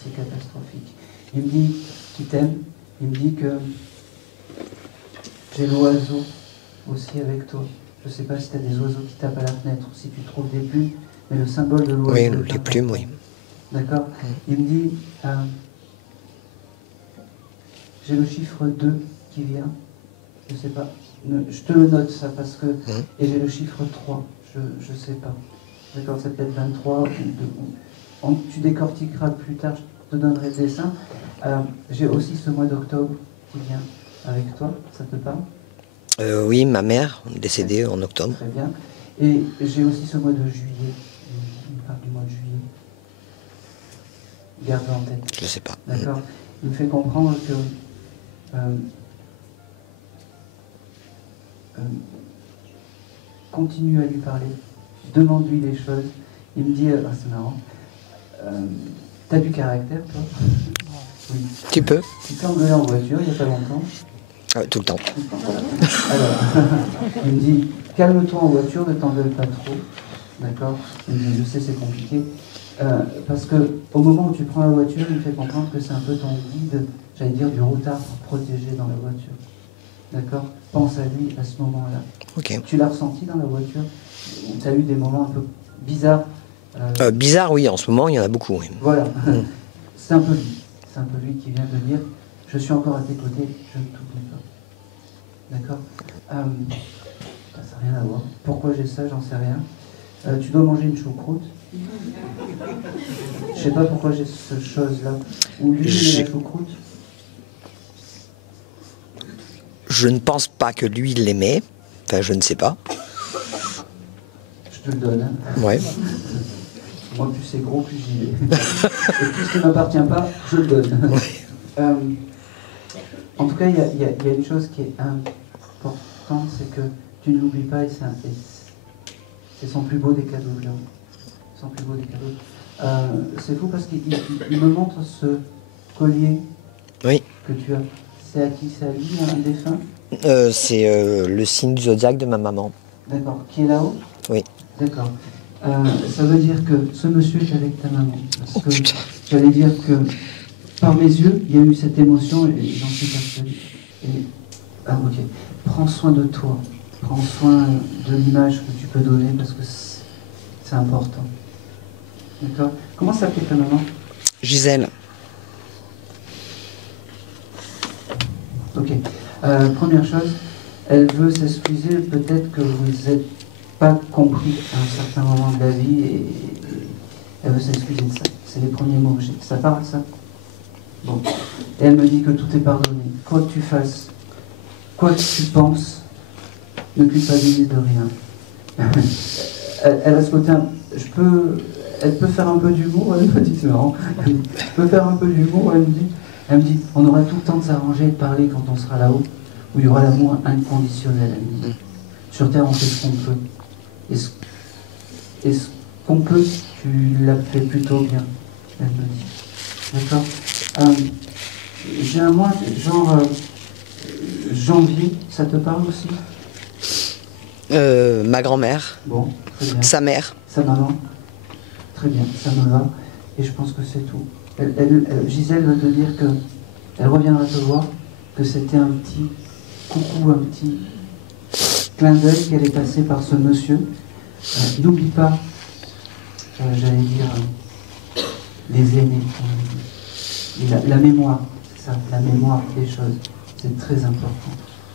C'est catastrophique. Il me dit qu'il t'aime. Il me dit que j'ai l'oiseau aussi avec toi. Je ne sais pas si tu as des oiseaux qui tapent à la fenêtre ou si tu trouves des plumes, mais le symbole de l'oiseau... Oui, les plumes, oui. D'accord. Il me dit, j'ai le chiffre 2 qui vient. Je sais pas. Je te le note ça parce que... Et j'ai le chiffre 3. Je sais pas. D'accord, c'est peut-être 23. Tu décortiqueras plus tard, je te donnerai le dessin. J'ai aussi ce mois d'octobre qui vient avec toi. Ça te parle? Oui, ma mère, décédée en octobre. Très bien. Et j'ai aussi ce mois de juillet. Il me parle du mois de juillet. Garde-le en tête. Je sais pas. D'accord. Il me fait comprendre que continue à lui parler, demande-lui des choses. Il me dit, c'est marrant, t'as du caractère, toi? Oui. Tu peux. Tu t'es engueulé en voiture il n'y a pas longtemps? Tout le temps. Alors, il me dit, calme-toi en voiture, ne t'engueule pas trop. D'accord? Il me dit, je sais, c'est compliqué. Parce que au moment où tu prends la voiture, il me fait comprendre que c'est un peu ton guide, j'allais dire, du routard pour protéger dans la voiture. D'accord? Pense à lui à ce moment-là. Okay. Tu l'as ressenti dans la voiture? Tu as eu des moments un peu bizarres? Bizarre, oui, en ce moment, il y en a beaucoup. Oui. Voilà. C'est un peu lui. C'est un peu lui qui vient de dire, je suis encore à tes côtés, je ne t'oublie pas. D'accord? Ça n'a rien à voir. Pourquoi j'ai ça, j'en sais rien. Tu dois manger une choucroute. Je sais pas pourquoi j'ai cette chose-là. Ou lui, il la choucroute. Je ne pense pas que lui l'aimait. Enfin, je ne sais pas. Je te le donne. Hein. Ouais. Moi, plus c'est gros, plus j'y vais. Et tout ce qui ne m'appartient pas, je le donne. En tout cas, il y a une chose qui est importante, c'est que tu ne l'oublies pas et c'est son plus beau des cadeaux, là. Son plus beau des cadeaux. C'est fou parce qu'il me montre ce collier que tu as. C'est à qui? C'est à lui, un défunt? C'est le signe du zodiaque de ma maman. D'accord. Qui est là-haut? Oui. D'accord. Ça veut dire que ce monsieur est avec ta maman. Parce que j'allais dire que par mes yeux, il y a eu cette émotion et j'en suis persuadé. Ok. Prends soin de toi. Prends soin de l'image que tu peux donner parce que c'est important. D'accord? Comment s'appelait ta maman? Gisèle. Ok. Première chose, elle veut s'excuser. Peut-être que vous n'êtes pas compris à un certain moment de la vie et elle veut s'excuser de ça. C'est les premiers mots que j'ai. Ça parle, ça? Bon. Et elle me dit que tout est pardonné. Quoi que tu fasses, quoi que tu penses, ne culpabilise de rien. Elle a ce côté... Elle peut faire un peu d'humour, elle me dit, c'est marrant. Elle peut faire un peu d'humour, elle me dit, on aura tout le temps de s'arranger et de parler quand on sera là-haut, où il y aura l'amour inconditionnel. Elle me dit. Sur Terre, on fait ce qu'on peut. Et ce qu'on peut, tu l'as fait plutôt bien, elle me dit. D'accord? J'ai un mois, genre janvier, ça te parle aussi? Ma grand-mère. Bon, très bien. Sa mère. Sa maman. Très bien, ça me va. Et je pense que c'est tout. Gisèle veut te dire qu'elle reviendra te voir, que c'était un petit coucou, un petit clin d'œil qu'elle est passée par ce monsieur. N'oublie pas, j'allais dire, les aînés. La mémoire, c'est ça, la mémoire des choses. C'est très important,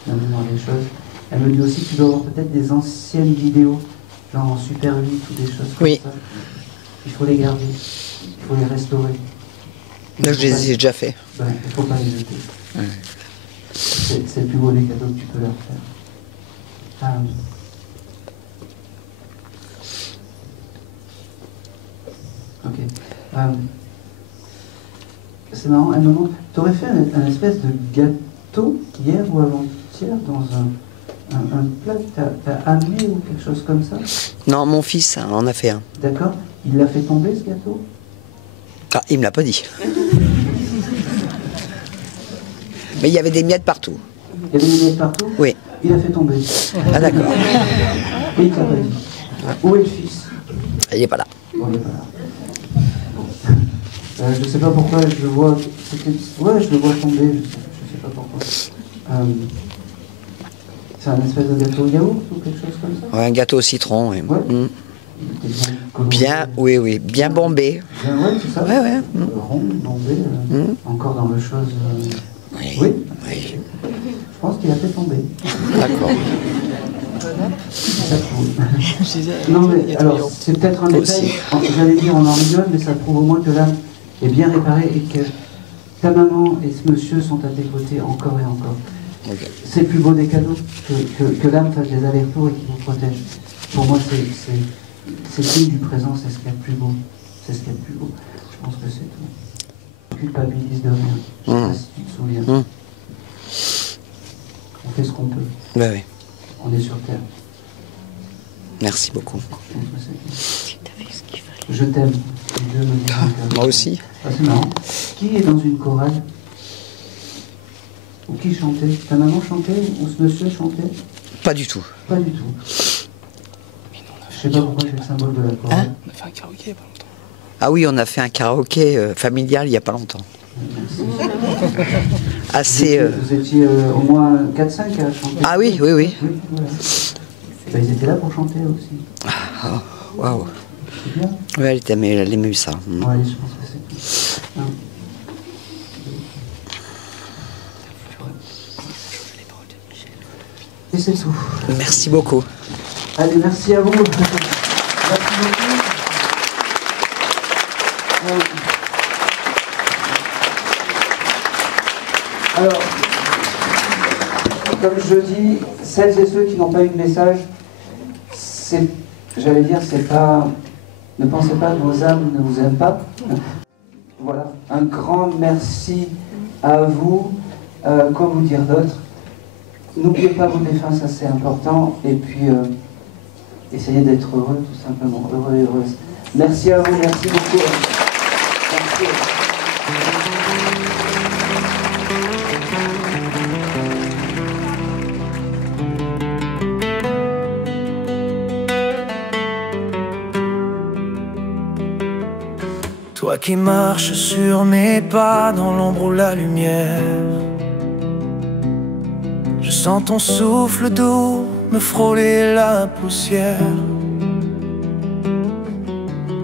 la mémoire des choses. Elle me dit aussi que tu dois avoir peut-être des anciennes vidéos, genre en Super 8 ou des choses comme ça. Il faut les garder, il faut les restaurer. Là, je les ai déjà fait. Il ne faut pas les jeter. Ouais. C'est le plus beau des cadeaux que tu peux leur faire. Ok. C'est marrant, à un moment, tu aurais fait un espèce de gâteau hier ou avant-hier dans un plat que tu as amené ou quelque chose comme ça? Non, mon fils en a fait un. D'accord. Il l'a fait tomber, ce gâteau? Ah, il me l'a pas dit. Mais il y avait des miettes partout. Il y avait des miettes partout? Oui. Il a fait tomber. Ah d'accord. Et il t'a pas dit. Où est le fils? Il n'est pas là. Bon, il n'est pas là. Je ne sais pas pourquoi je le vois... Ouais, je le vois tomber, je sais pas pourquoi. C'est un espèce de gâteau yaourt ou quelque chose comme ça? Ouais, un gâteau au citron, oui. Ouais. Bien, oui, bien bombé. Bien, ouais, c'est ça. Ouais. Rond, bombé, encore dans le chose Oui. Oui. Oui. Je pense qu'il a fait tomber. D'accord. Ça prouve. Non, mais alors, c'est peut-être un détail, j'allais dire on en rigole, mais ça prouve au moins que l'âme est bien réparée et que ta maman et ce monsieur sont à tes côtés encore et encore. Okay. C'est le plus beau des cadeaux, que l'âme fasse des allers-retours et qu'il vous protège. Pour moi, c'est signe du présent, c'est ce qu'il y a de plus beau. C'est ce qu'il y a de plus beau. Je pense que c'est tout. Culpabilise de rien. Je sais pas si tu te souviens. On fait ce qu'on peut. Ben oui. On est sur Terre. Merci beaucoup. Je t'aime. Moi aussi. Ah, c'est marrant. Qui est dans une chorale? Ou qui chantait? Ta maman chantait ou ce monsieur chantait? Pas du tout. Pas du tout. Je sais pas pourquoi j'ai le symbole de la chorale. On a fait un karaoké il y a pas longtemps. Ah oui, on a fait un karaoké familial il n'y a pas longtemps. Assez. Vous étiez au moins 4-5 à chanter. Ah oui, oui, oui. Voilà. Ben, ils étaient là pour chanter aussi. Ah, waouh. C'est bien. Oui, elle aimait ça. Ouais, je pense que c'est tout. Non. Et c'est tout. Merci beaucoup. Allez, merci à vous. Merci beaucoup. Alors, comme je dis, celles et ceux qui n'ont pas eu de message, j'allais dire, c'est pas... Ne pensez pas que vos âmes ne vous aiment pas. Voilà, un grand merci à vous. Quoi vous dire d'autre? N'oubliez pas vos défunts, ça c'est important. Et puis, essayez d'être heureux, tout simplement. Heureux et heureuse. Merci à vous, merci beaucoup. Merci. Toi qui marches sur mes pas dans l'ombre ou la lumière, je sens ton souffle doux me frôler la poussière.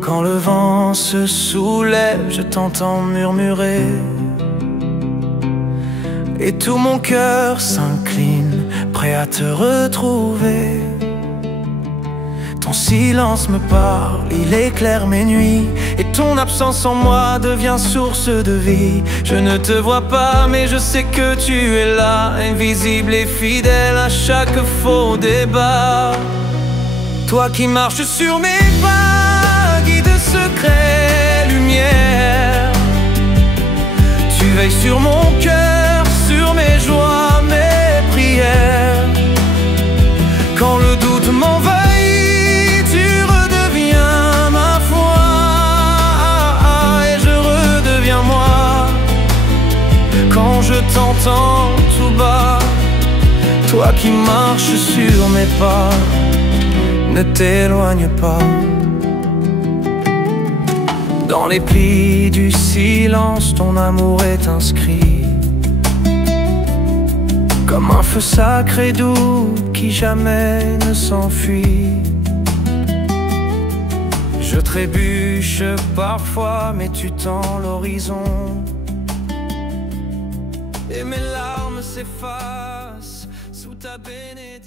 Quand le vent se soulève, je t'entends murmurer, et tout mon cœur s'incline, prêt à te retrouver. Ton silence me parle, il éclaire mes nuits, et ton absence en moi devient source de vie. Je ne te vois pas, mais je sais que tu es là, invisible et fidèle à chaque faux débat. Toi qui marches sur mes pas, guide secret, lumière. Tu veilles sur mon cœur, sur mes joies, mes prières. Quand le doute m'envahit, tu redeviens ma foi, et je redeviens moi. Quand je t'entends tout bas, toi qui marches sur mes pas, ne t'éloigne pas. Dans les plis du silence, ton amour est inscrit, comme un feu sacré doux qui jamais ne s'enfuit. Je trébuche parfois, mais tu tends l'horizon, et mes larmes s'effacent sous ta bénédiction.